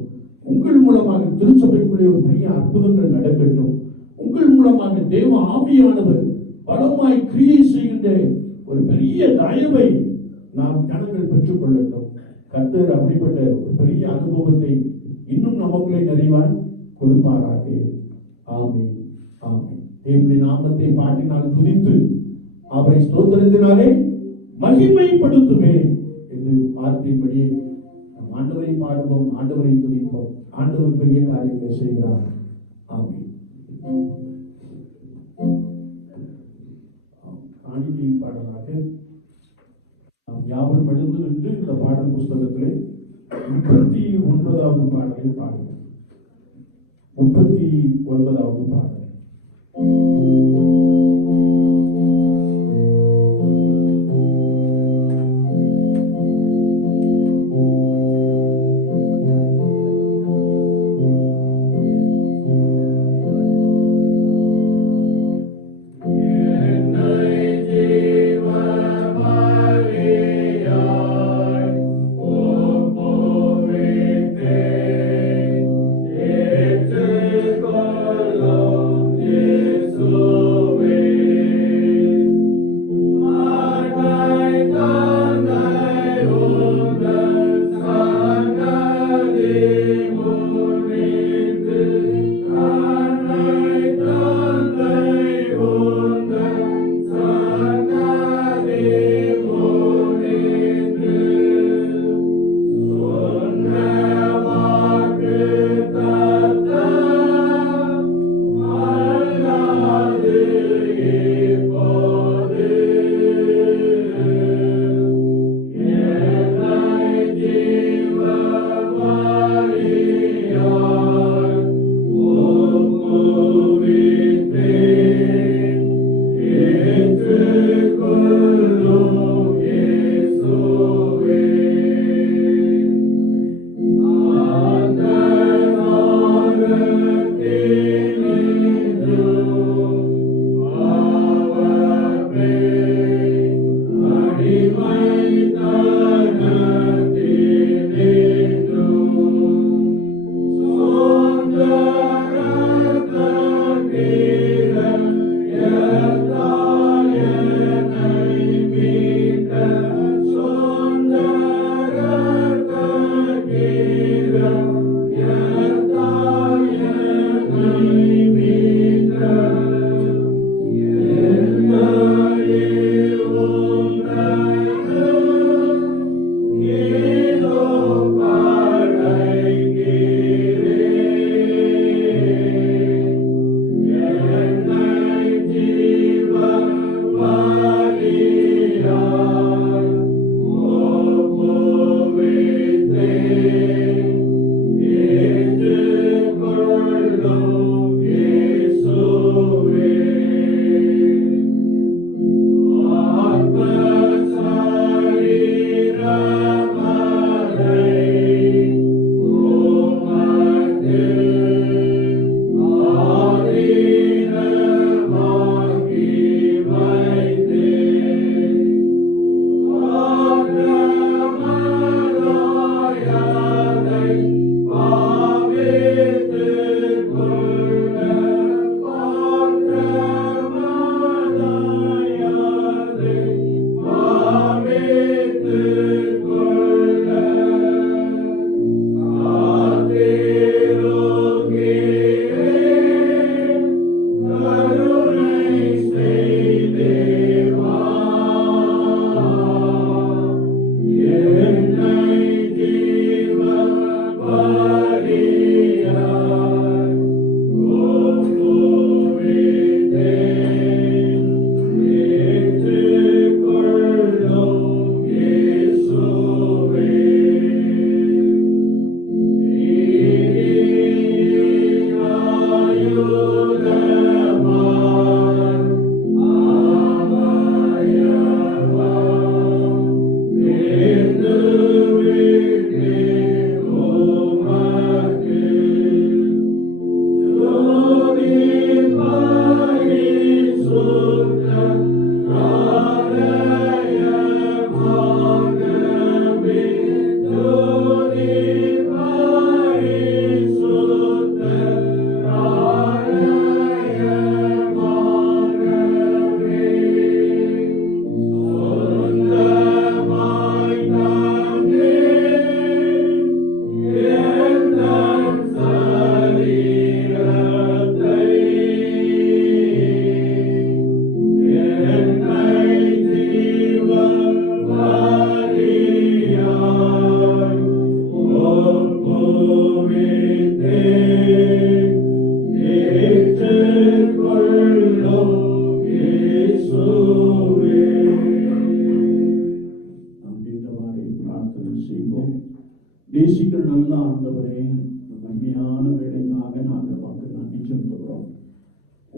உங்கள் மூலமாக திருச்சபைக்குள்ளே ஒரு பெரிய அற்புதங்கள் நடக்கட்டும். உங்கள் மூலமாக தேவ ஆவியானவர் பலமாய் கிரியை செய்கின்ற ஒரு பெரிய தயவை நாம் ஜனங்கள் பெற்றுக் கொள்ளட்டும். கர்த்தர் அப்படிப்பட்ட ஒரு பெரிய அனுபவத்தை இன்னும் நமக்குள்ளே நிறைவாய் கொடுப்பாராக. ஆமென், ஆமென். தேவனுடைய நாமத்தை பாட்டினால் துதித்து அவரை ஸ்தோத்திரத்தினாலே மகிமைப்படுத்துவேன் என்று வார்த்தையின்படியே ஆண்டவரை பாடுவோம், ஆண்டவரை துதிப்போம். ஆண்டவர் பெரிய காரியங்களை செய்கிறார். ஆமென். காணிக்கை பாடலாக நாம் யாவரும் எழுந்து நின்று இந்த பாடல் புஸ்தகத்திலே 39வது பாடலை பாடுவோம். 39வது பாடல். So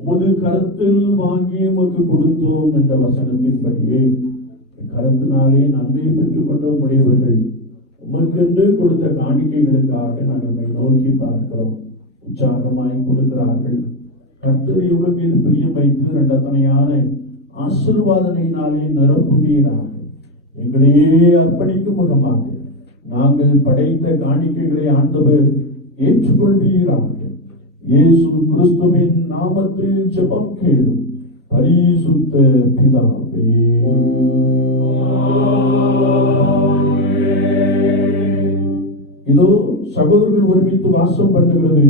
உமது கரத்தில் வாங்கி உமக்கு கொடுத்தோம் என்ற வசனத்தின்படியே கரத்தினாலே நன்மையை பெற்றுக் கொண்ட உடையவர்கள் உமக்கென்று கொடுத்த காணிக்கைகளுக்காக நாங்கள் நோக்கி பார்க்கிறோம். உற்சாகமாய் கொடுக்கிறார்கள். கர்த்தர் இவர்கள் மீது பிரியம் வைத்து இரண்டத்தனையான ஆசீர்வாதனையினாலே நிரப்புவீராக. எங்களையே அர்ப்பணிக்கும் முகமாக நாங்கள் படைத்த காணிக்கைகளை ஆண்டவர் ஏற்றுக்கொள்வீராக. இயேசு கிறிஸ்துவின் நாமத்தில் ஜெபம் கேளும் பரிசுத்த பிதாவே. இதோ சகோதரர்கள் ஒருமித்து வாசம் பண்ணுகிறது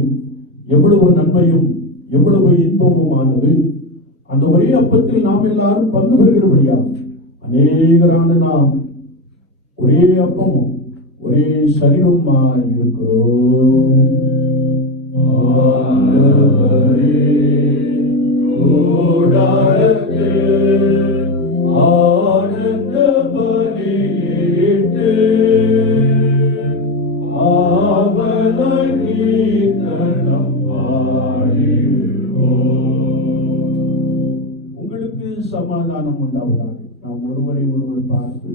எவ்வளவு நன்மையும் எவ்வளவு இன்பமுமானது. அந்த ஒரே அப்பத்தில் நாம் எல்லாரும் பங்கு பெறுகிறபடியா அநேகரான நாம் ஒரே அப்பமும் ஒரே சரீரமாய் இருக்கிறோம். உங்களுக்கு சமாதானம் உண்டாவதாக. நாம் ஒருவரை ஒருவர் பார்த்து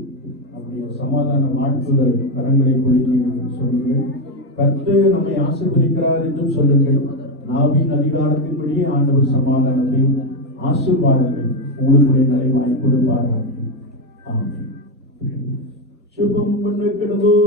நம்முடைய சமாதான வாழ்த்துதல் கரங்களை குலுக்கி சொல்லுங்கள். கர்த்தர் நம்மை ஆசீர்வதிக்கிறார் என்றும் சொல்லுங்கள். நாவின் அதிகாரத்தின்படியே ஆண்டவர் சமாதானத்தை ஆசீர்வாதங்களை உங்களுடைய நிறைவாய் கொடுப்பார்கள். ஆமென். சுபம் பண்ண கிடந்தோம்.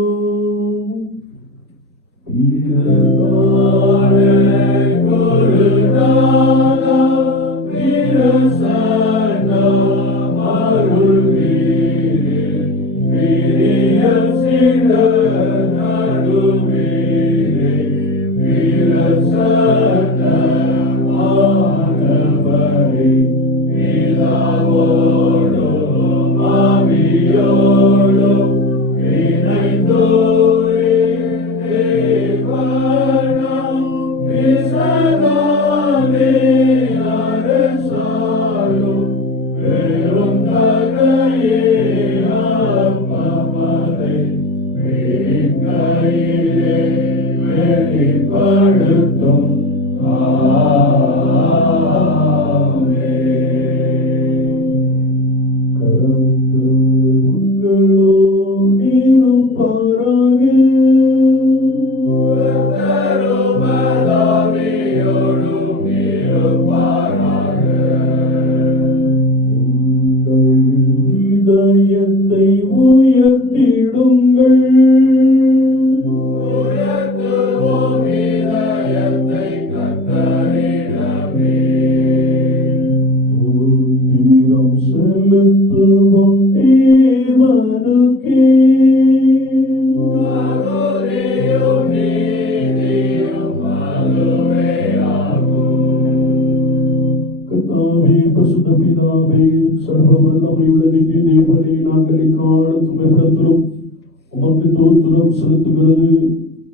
செலுத்துகிறது.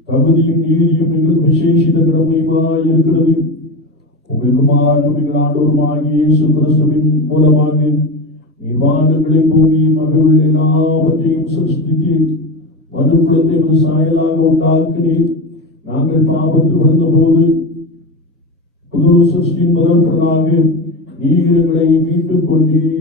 தகுதியும் நீதியும் எங்களுக்கு விசேஷித்த கடமையுமாய் இருக்கிறது. உங்கள் குமாரனும் எங்கள் ஆண்டவருமாகிய இயேசு கிறிஸ்துவின் மூலமாக நிர்வாகங்களை பூமியும் அவையுள்ள எல்லாவற்றையும் சிருஷ்டித்தீர். மனுக்குலத்தை ஒரு சாயலாக உண்டாக்கினீர். நாங்கள் பாவத்தில் விழுந்தபோது புது சிருஷ்டியின் முதல் பொருளாக நீர் எங்களை மீட்டுக் கொண்டீர்.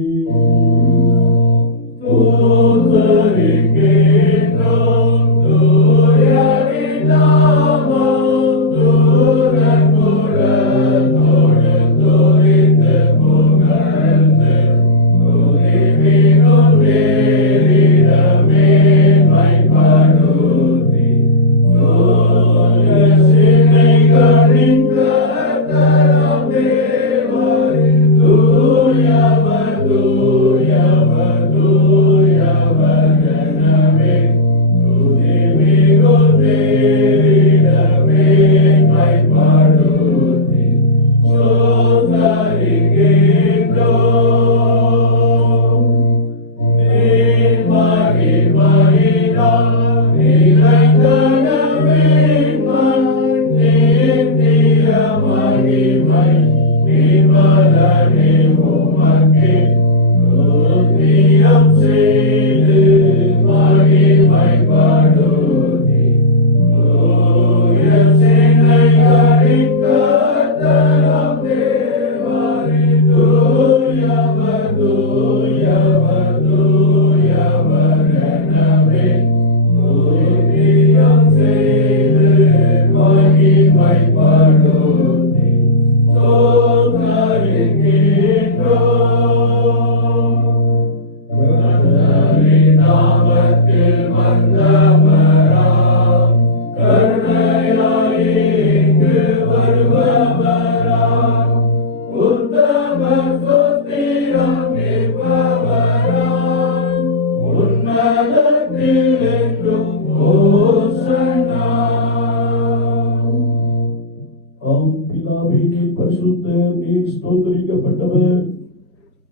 பரிசுத்தர், நீர் ஸ்தோத்திரிக்கப்பட்டவர்.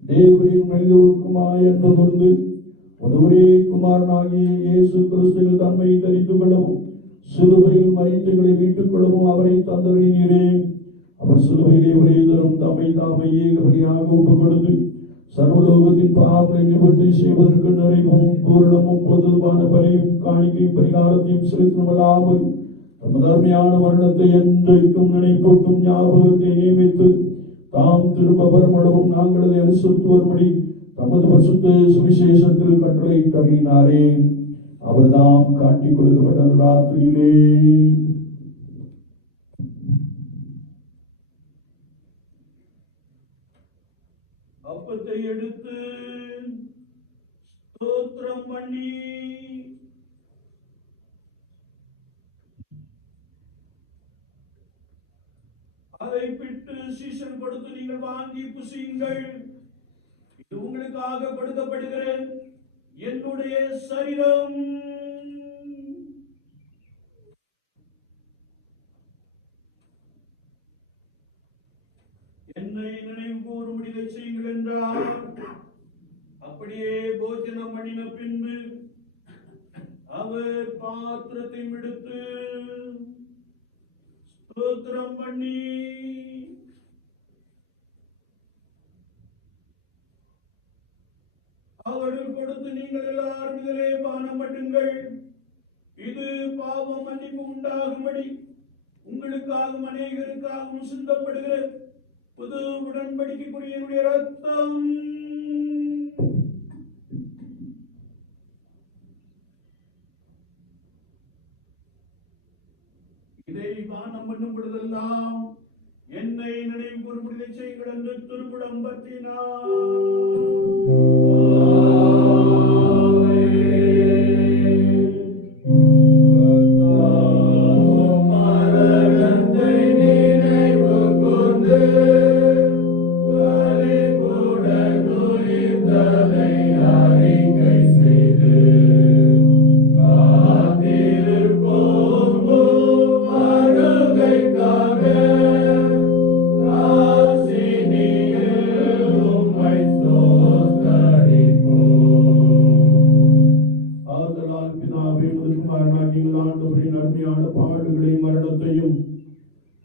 தேவரின் மனிதருக்குமாய் அன்பு கூர்ந்து ஒரே குமாரனாகிய இயேசு கிறிஸ்துவின் தன்மையை தரித்துக் கொள்ளவும் சிலுவையில் மரித்தவர்களை மீட்டுக் கொள்ளவும் அவரை தந்தவரே. அவர் சிலுவையிலே ஒரே தரம் தம்மை ஏக பலியாக ஒப்புக் கொடுத்து சர்வலோகத்தின் பாவங்களை நிவர்த்தி செய்வதற்கு நிறைவும் பூரணமும் பொதுவான பலியும் காணிக்கையும் பரிகாரத்தையும் செலுத்தினவல்லாமல் தமது அருமையான மரணத்தை என்றைக்கும் நினைப்பூட்டும் ஞாபகத்தை நியமித்து தாம் திரும்ப வருமளவும் நாங்கள் அதை அனுசரித்து வரும்படி தமது பரிசுத்த சுவிசேஷத்தில் கட்டளை தள்ளினாரே. அவர்தாம் காட்டிக் கொடுக்கப்பட்ட ராத்திரியிலே அப்பத்தை எடுத்து ஸ்தோத்திரம் பண்ணி அதை பிட்டு சீசன் கொடுத்து, நீங்கள் வாங்கி புசியுங்கள், இது உங்களுக்காக கொடுக்கப்படுகிற என்னுடைய சரீரம். என்னை நினைவு கூறும்படி இதை செய்யுங்கள் என்றார். அப்படியே போஜனம் பண்ணின பின்பு அவர் பாத்திரத்தை எடுத்து ஸ்தோத்திரம் பண்ணி அவர்கள் கொடுத்து, நீங்கள் எல்லாரும் இதிலே பானம் பண்ணுங்கள், இது பாவம் மன்னிப்பு உண்டாகும்படி உங்களுக்காகவும் அநேகருக்காகவும் சிந்தப்படுகிற புது உடன்படிக்கைக்குரிய என்னுடைய ரத்தம். இதை பானம் பண்ணும் பொழுதெல்லாம் என்னை நினைவு கூறும்படி செய்யுங்கள் என்று திருக்குடம் பற்றினார்.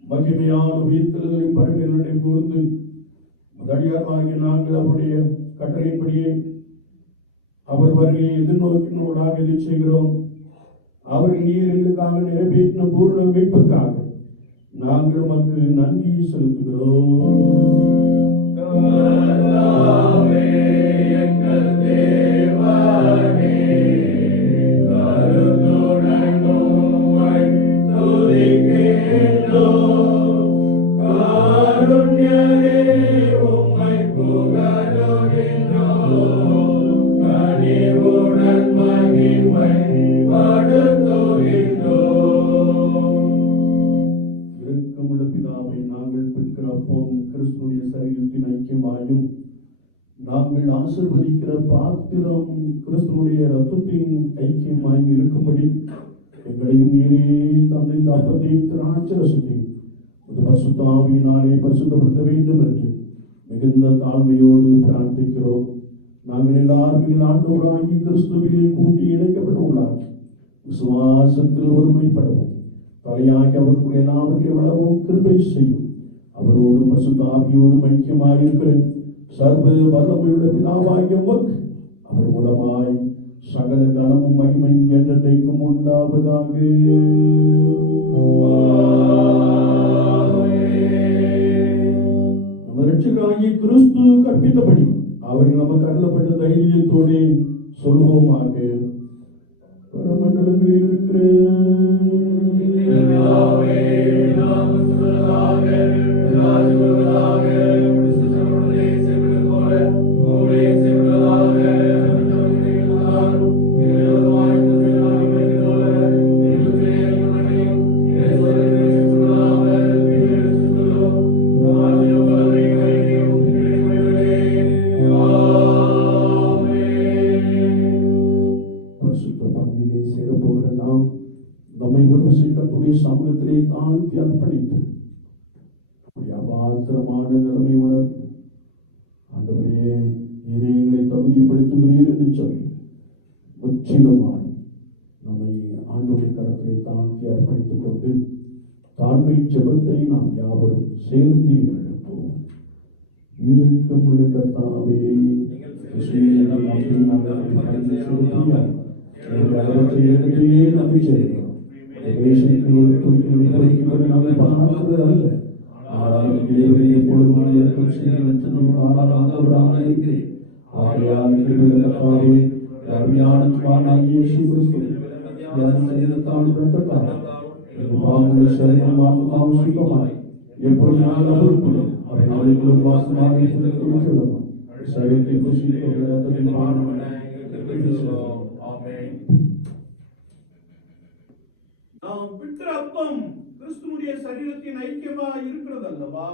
மகிமையான உயிர்த்தெழுதலின் பரமையினை கூர்ந்து அடியாராகிய நாங்கள் அவருடைய கட்டளையின்படியே அவர் வருகையை எதிர்நோக்கினோடாக இதை செய்கிறோம். அவர்கள் நீர் எங்களுக்காக நிறைவேற்றின பூர்ண மீட்புக்காக நாங்கள் உமக்கு நன்றி செலுத்துகிறோம். நாங்கள் ஆசீர்வதிக்கிற பாத்திரம் கிறிஸ்துவுடைய ரத்தத்தின் ஐக்கியமாய் இருக்கும்படி எங்களையும் நீரே தந்தை தாப்பத்தையும் திராட்சரசத்தையும் பரிசுத்த ஆவியினாலே பரிசுத்தப்படுத்த வேண்டும் என்று மிகுந்த தாழ்மையோடு பிரார்த்திக்கிறோம். நாங்கள் எல்லாரும் ஆண்டவராகி கிறிஸ்துவில் கூட்டி இணைக்கப்பட்டுள்ளார். விசுவாசத்தில் ஒருமைப்படவும் தலையாகி அவர்களுடைய நாமத்தை வளரவும் கிருபை செய்யும். அவரோடு பரிசுத்த ஆவியோடு ஐக்கியமாயிருக்கிற சர்வ வல்லமையுள்ள பிதாவாகிய உமக்கு அவர் மூலமாய் சகல கனமும் மகிமையும் என்றென்றைக்கும் உண்டாவதாக. நமது இரட்சகராகிய கிறிஸ்து கற்பித்தபடி அவர்கள் நமக்கு அருளப்பட்ட தைரியத்தோடு சொல்வோமாக. பரமண்டலங்களில் இருக்கிற கஷ்டமான நிலைமை உணர் ஆண்டவரே, நீரே எங்களை தகுதிப்படுத்துகிறீர் என்று சொல்லி முற்றிலுமாய் நம்மை ஆண்டவருடைய கரத்திலே தாழ்த்தி அர்ப்பணித்துக் கொண்டு தாழ்மை ஜெபத்தை நாம் யாவரும் சேர்ந்து எழுப்போம். இருக்கமுள்ள கர்த்தாவே, நம்பி செய்கிறோம். நாம் விற்கிற அப்பம் கிறிஸ்துவுடைய சரீரத்தின் ஐக்கியமா இருக்கிறது அல்லவா?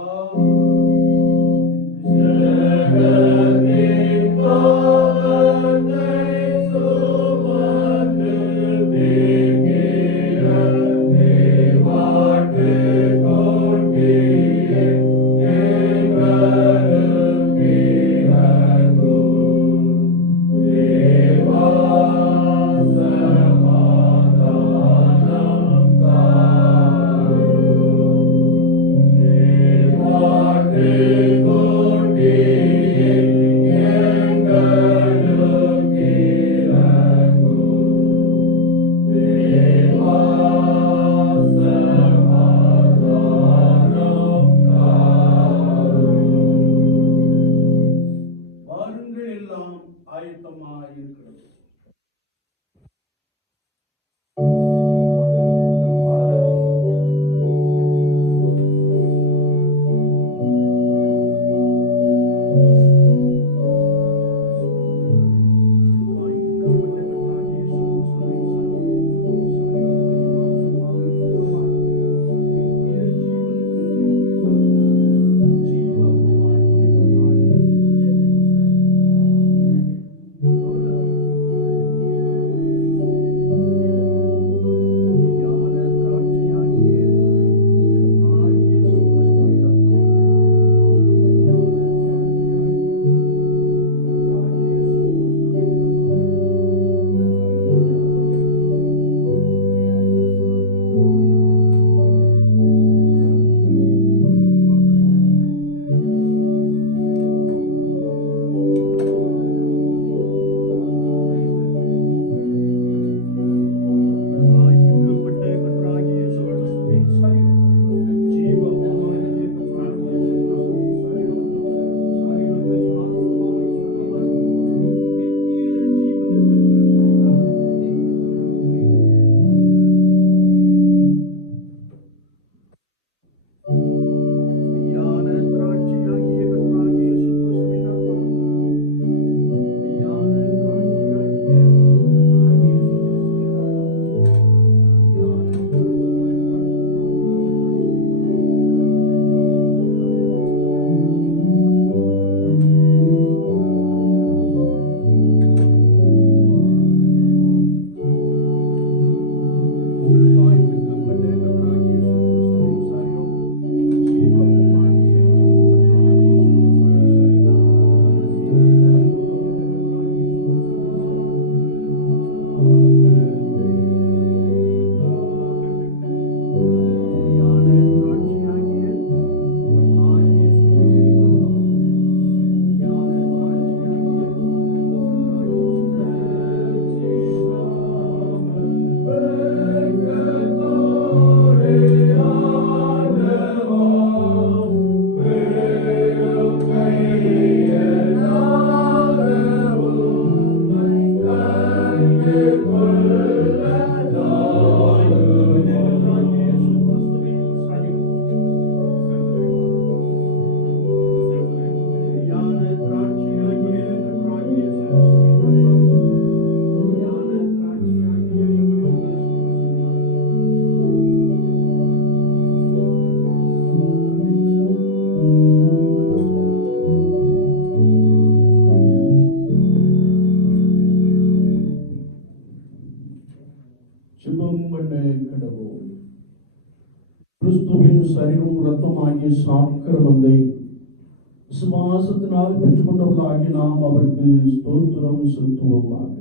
விசுவாசத்தினால் பெற்றுக்கொண்டவர்களாகி நாம் அவருக்கு ஸ்தோத்திரம் செலுத்துவோமாக.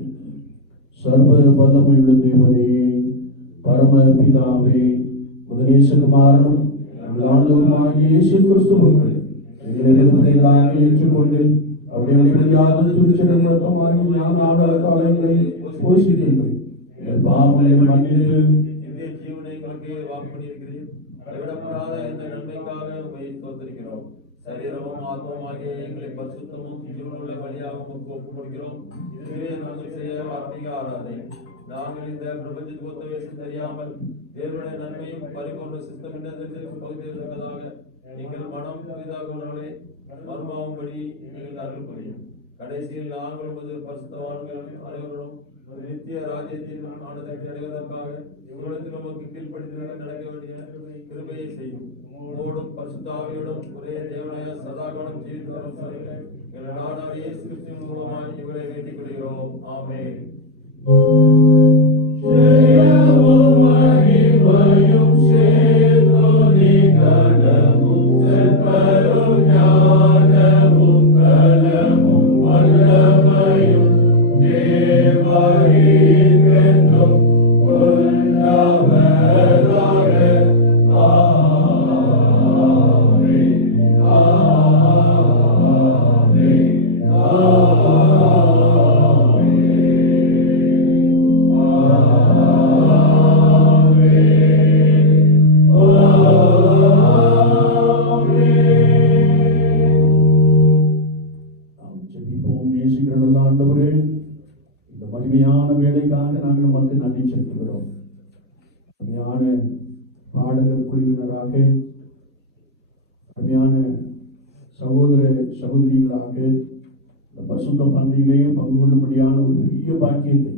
சர்வ வல்லமையுள்ள தேவனே, பரம பிதாவே, முதலேசகுமாரனும் எங்கள் ஆண்டவருமாகிய இயேசு கிறிஸ்துவுக்கு எங்களை ஏற்றுக்கொண்டு அவருடைய வெளியாக திருச்செடல் முழக்கமாகி ஞான காலங்களை போஷித்தீர்கள். எங்கள் பாவங்களை மன்னித்து இந்திய ஜீவனை எங்களுக்கு வாக்கு பண்ணியிருக்கிறீர். கைவிடப்படாத இந்த நன்மைக்காக உம்மை ஸ்தோத்திரிக்கிறோம். சரீரமும் ஆத்மாகிய எங்களை பரிசுத்தமும் ஜீவனுள்ள பலியாகவும் ஒப்புக் கொடுக்கிறோம். இதுவே நாங்கள் செய்ய ஆத்மீக ஆராதனை. நாங்கள் இந்த பிரபஞ்சத்துக்கு ஒத்த வயசு தெரியாமல் தேவனுடைய நன்மையும் பரிபூர்ண சித்தம் என்னதென்று பகுதியிருக்கிறதாக நீங்கள் மனம் புதிதாகுவர்களே மர்மாவும்படி நீங்கள் அருள் புரியும். கடைசியில் நாங்கள் உமது பரிசுத்தவான்கள் அனைவரும் நித்திய ராஜ்யத்தின் ஆனந்தத்தை அடைவதற்காக இவ்வுலகத்தில் நமக்கு கீழ்ப்படுத்தி நடக்க வேண்டிய கிருபையை செய்யும். உம்மோடும் பரிசுத்தாவியோடும் ஒரே தேவனாய சதாகாலம் ஜீவித்து வரும் எங்கள் நாடாக இயேசு கிறிஸ்துவின் மூலமாய் இவரை வேண்டிக் கொள்கிறோம். ஆமென். பாடகர் குழுவினராக, அருமையான சகோதர சகோதரிகளாக இந்த பரிசுத்த பந்தியிலேயே பங்கு கொள்ளும்படியான ஒரு பெரிய பாக்கியத்தை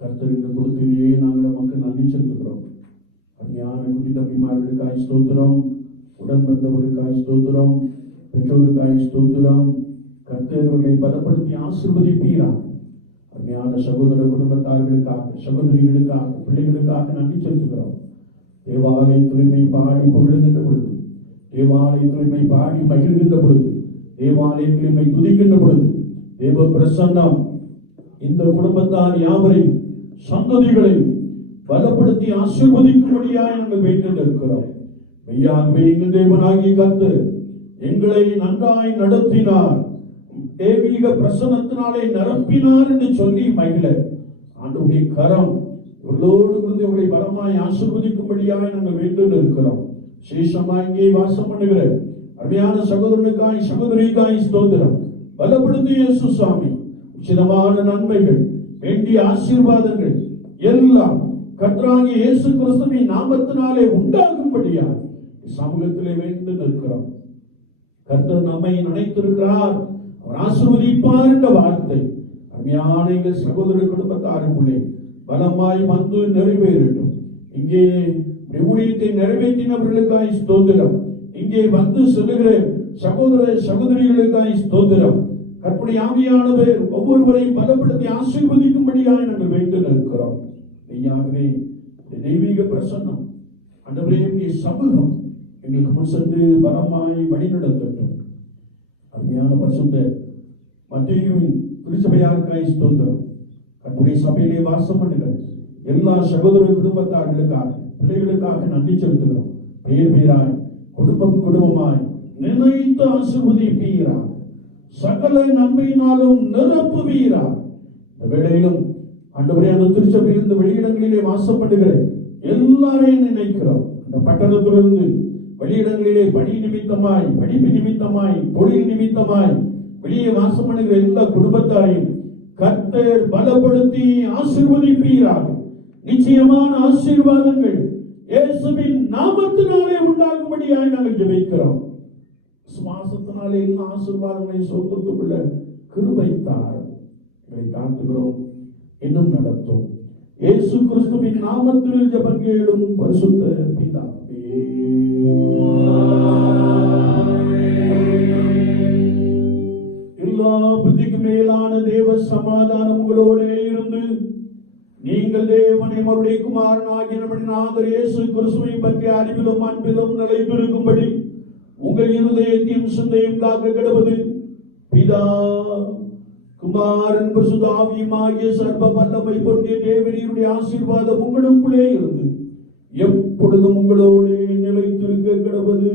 கர்த்தர் இந்த கொடுத்ததிலேயே நாங்கள் நமக்கு நன்றி செலுத்துகிறோம். அருமையான குட்டி தம்பிமார்களுக்காய் ஸ்தோத்திரம், உடன் பிறந்தவர்களுக்காய் ஸ்தோத்திரம், பெற்றோருக்காய் ஸ்தோத்திரம். கர்த்தர்களை பலப்படுத்தி ஆசீர்வதிப்பீராக. அருமையான சகோதர குடும்பத்தார்களுக்காக, சகோதரிகளுக்காக, பிள்ளைகளுக்காக நன்றி செலுத்துகிறோம். தேவாலயத்திலுமை பாடி புகழுகின்ற பொழுது, தேவாலயத்திலுமை பாடி மகிழ்கின்ற பொழுது, தேவாலயத்திலுமை துதிக்கின்ற பொழுது தேவ பிரசன்னம் இந்த குடும்பத்தார் யாவரையும் சந்ததிகளையும் பலப்படுத்தி ஆசீர்வதிக்கும்படியாய் நாங்கள் வைத்து இருக்கிறோம். மெய்யாகவே எங்கள் தேவனாகிய கர்த்தர் எங்களை நன்றாய் நடத்தினார், தெய்வீக பிரசன்னத்தினாலே நிரப்பினார் என்று சொல்லி மகிழ ஆண்டவருடைய கரம் இவர்களோடு இருந்து இவர்களை பலமாய் ஆசீர்வதிக்கும்படியாய் நாங்கள் வேண்டு இருக்கிறோம். சேஷமாய் இங்கே வாசம் பண்ணுகிற அருமையான சகோதரனுக்காய் சகோதரிக்காய் ஸ்தோத்திரம். பலப்படுத்தி இயேசு சுவாமி உச்சிதமான நன்மைகள், வேண்டிய ஆசீர்வாதங்கள் எல்லாம் கர்த்தராகிய இயேசு கிறிஸ்துவின் நாமத்தினாலே உண்டாகும்படியாய் சமூகத்திலே வேண்டு நிற்கிறோம். கர்த்தர் நம்மை நினைத்திருக்கிறார், அவர் ஆசீர்வதிப்பார் என்ற வார்த்தை அருமையான எங்கள் சகோதர குடும்பத்தாருக்குள்ளே பலமாய் வந்து நிறைவேறட்டும். இங்கே ஊழியத்தை நிறைவேற்றினவர்களுக்காய் ஸ்தோத்திரம். இங்கே வந்து செல்லுகிற சகோதர சகோதரிகளுக்காய் ஸ்தோத்திரம். கர்த்தருடைய ஆவியானவர் ஒவ்வொருவரையும் பலப்படுத்தி ஆசீர்வதிக்கும்படியாக நாங்கள் வேண்டு நிற்கிறோம். மெய்யாகவே தெய்வீக பிரசன்னம் ஆண்டவரே சமூகம் எங்களுக்கு முன் சென்று பலமாய் வழிநடத்தட்டும். அருமையான பரிசுத்த மத்தேயுவின் திருச்சபையாருக்காய் ஸ்தோத்திரம். கர்த்தருடைய சபையிலே வாசம் பண்ணுகிற எல்லா சகோதர குடும்பத்தார்களுக்காக, பிள்ளைகளுக்காக நன்றி செலுத்துகிறோம். பேர் பேராய், குடும்பம் குடும்பமாய் நினைத்து ஆசீர்வதிப்பீராக, சகல நன்மையினாலும் நிரப்புவீராக. இந்த வேளையிலும் ஆண்டவரே அந்த திருச்சபையிலிருந்து வெளியிடங்களிலே வாசம் பண்ணுகிற எல்லாரையும் நினைக்கிறோம். இந்த பட்டணத்திலிருந்து வெளியிடங்களிலே பணி நிமித்தமாய், படிப்பு நிமித்தமாய், தொழில் நிமித்தமாய் வெளியே வாசம் பண்ணுகிற எல்லா குடும்பத்தாரையும் கர்த்தர் பலப்படுத்தி ஆசீர்வதிப்பீராக. நிச்சயமான ஆசீர்வாதங்கள் இயேசுவின் நாமத்தினாலே உண்டாகும்படியாய் நாங்கள் ஜெபிக்கிறோம். சுவாசத்தினாலே எல்லா ஆசீர்வாதங்களை சொந்தத்துக்குள்ள கிருபை தாரும். இதை காத்துகிறோம், இன்னும் நடத்தும். இயேசு கிறிஸ்துவின் நாமத்தில் ஜெபம் கேளும் பரிசுத்த பிதாவே. எல்லா புத்திக்கு மேலான தேவ சமாதானம் உங்களோடு இருந்து நீங்கள் தேவனை அவருடைய குமாரனாகிய நம்முடைய நாதர் இயேசு கிறிஸ்துவை பற்றிய அறிவிலும் அன்பிலும் நிலைத்திருக்கும்படி உங்கள் இருதயத்தையும் சிந்தையும் காக்க கிடவது பிதா குமாரன் பரிசுத்த ஆவியுமாகிய சர்வ வல்லமை பொருந்திய தேவனுடைய ஆசீர்வாதம் உங்களுக்குள்ளே இருந்து எப்பொழுதும் உங்களோடு நிலைத்திருக்க கிடவது.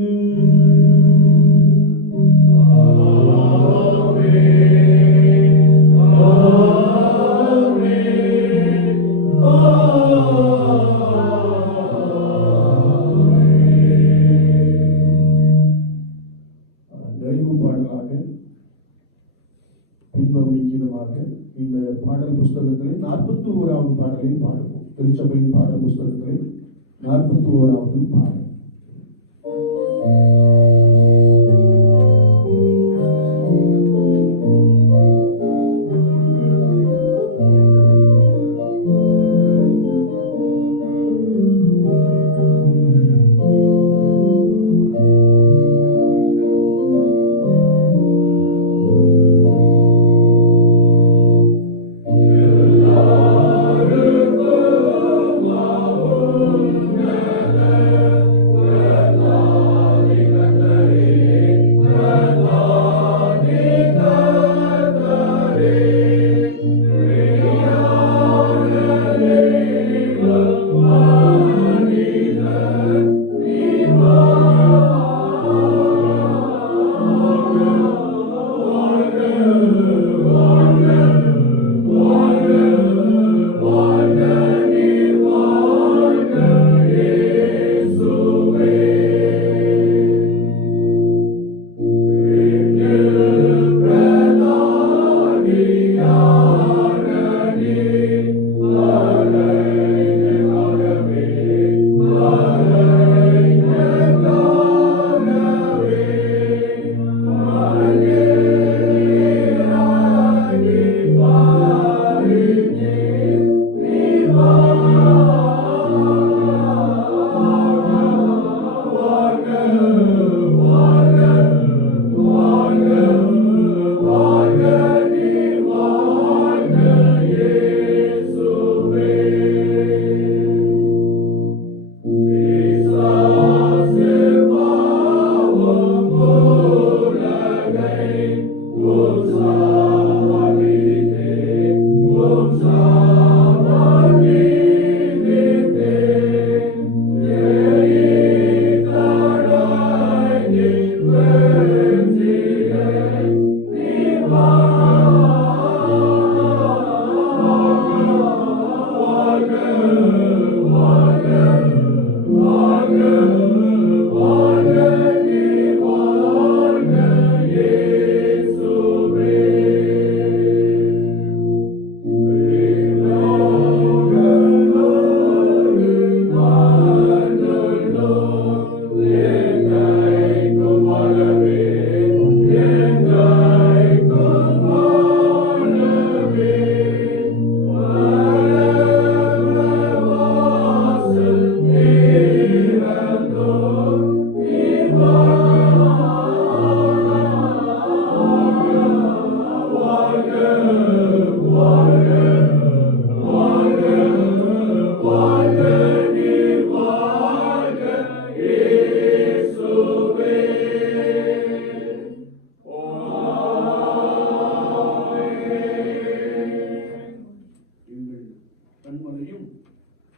நிறைவு பாடலாக பின்பவனிக்கிறமாக இந்த பாடல் புஸ்தகத்திலே 41வது பாடலை பாடுவோம். திருச்சபையின் பாடல் புஸ்தகத்திலே 41வது பாடல்.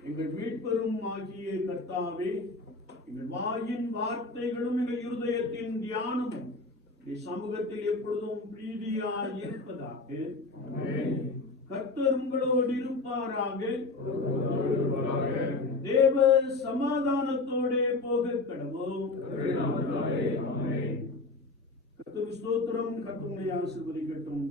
எங்கள் மீட்பரும் ஆகிய கர்த்தாவே, எங்கள் வாயின் வார்த்தைகளும் எங்கள் இருதயத்தின் தியானமும் சமூகத்தில் எப்பொழுதும் பிரீதியாய் இருப்பதாக. கர்த்தர் உங்களோடு இருப்பாராக. தேவ சமாதானத்தோட போக கடவோம். கர்த்தருக்கு ஸ்தோத்திரம். கர்த்தரை ஆசீர்வதிக்கட்டும்.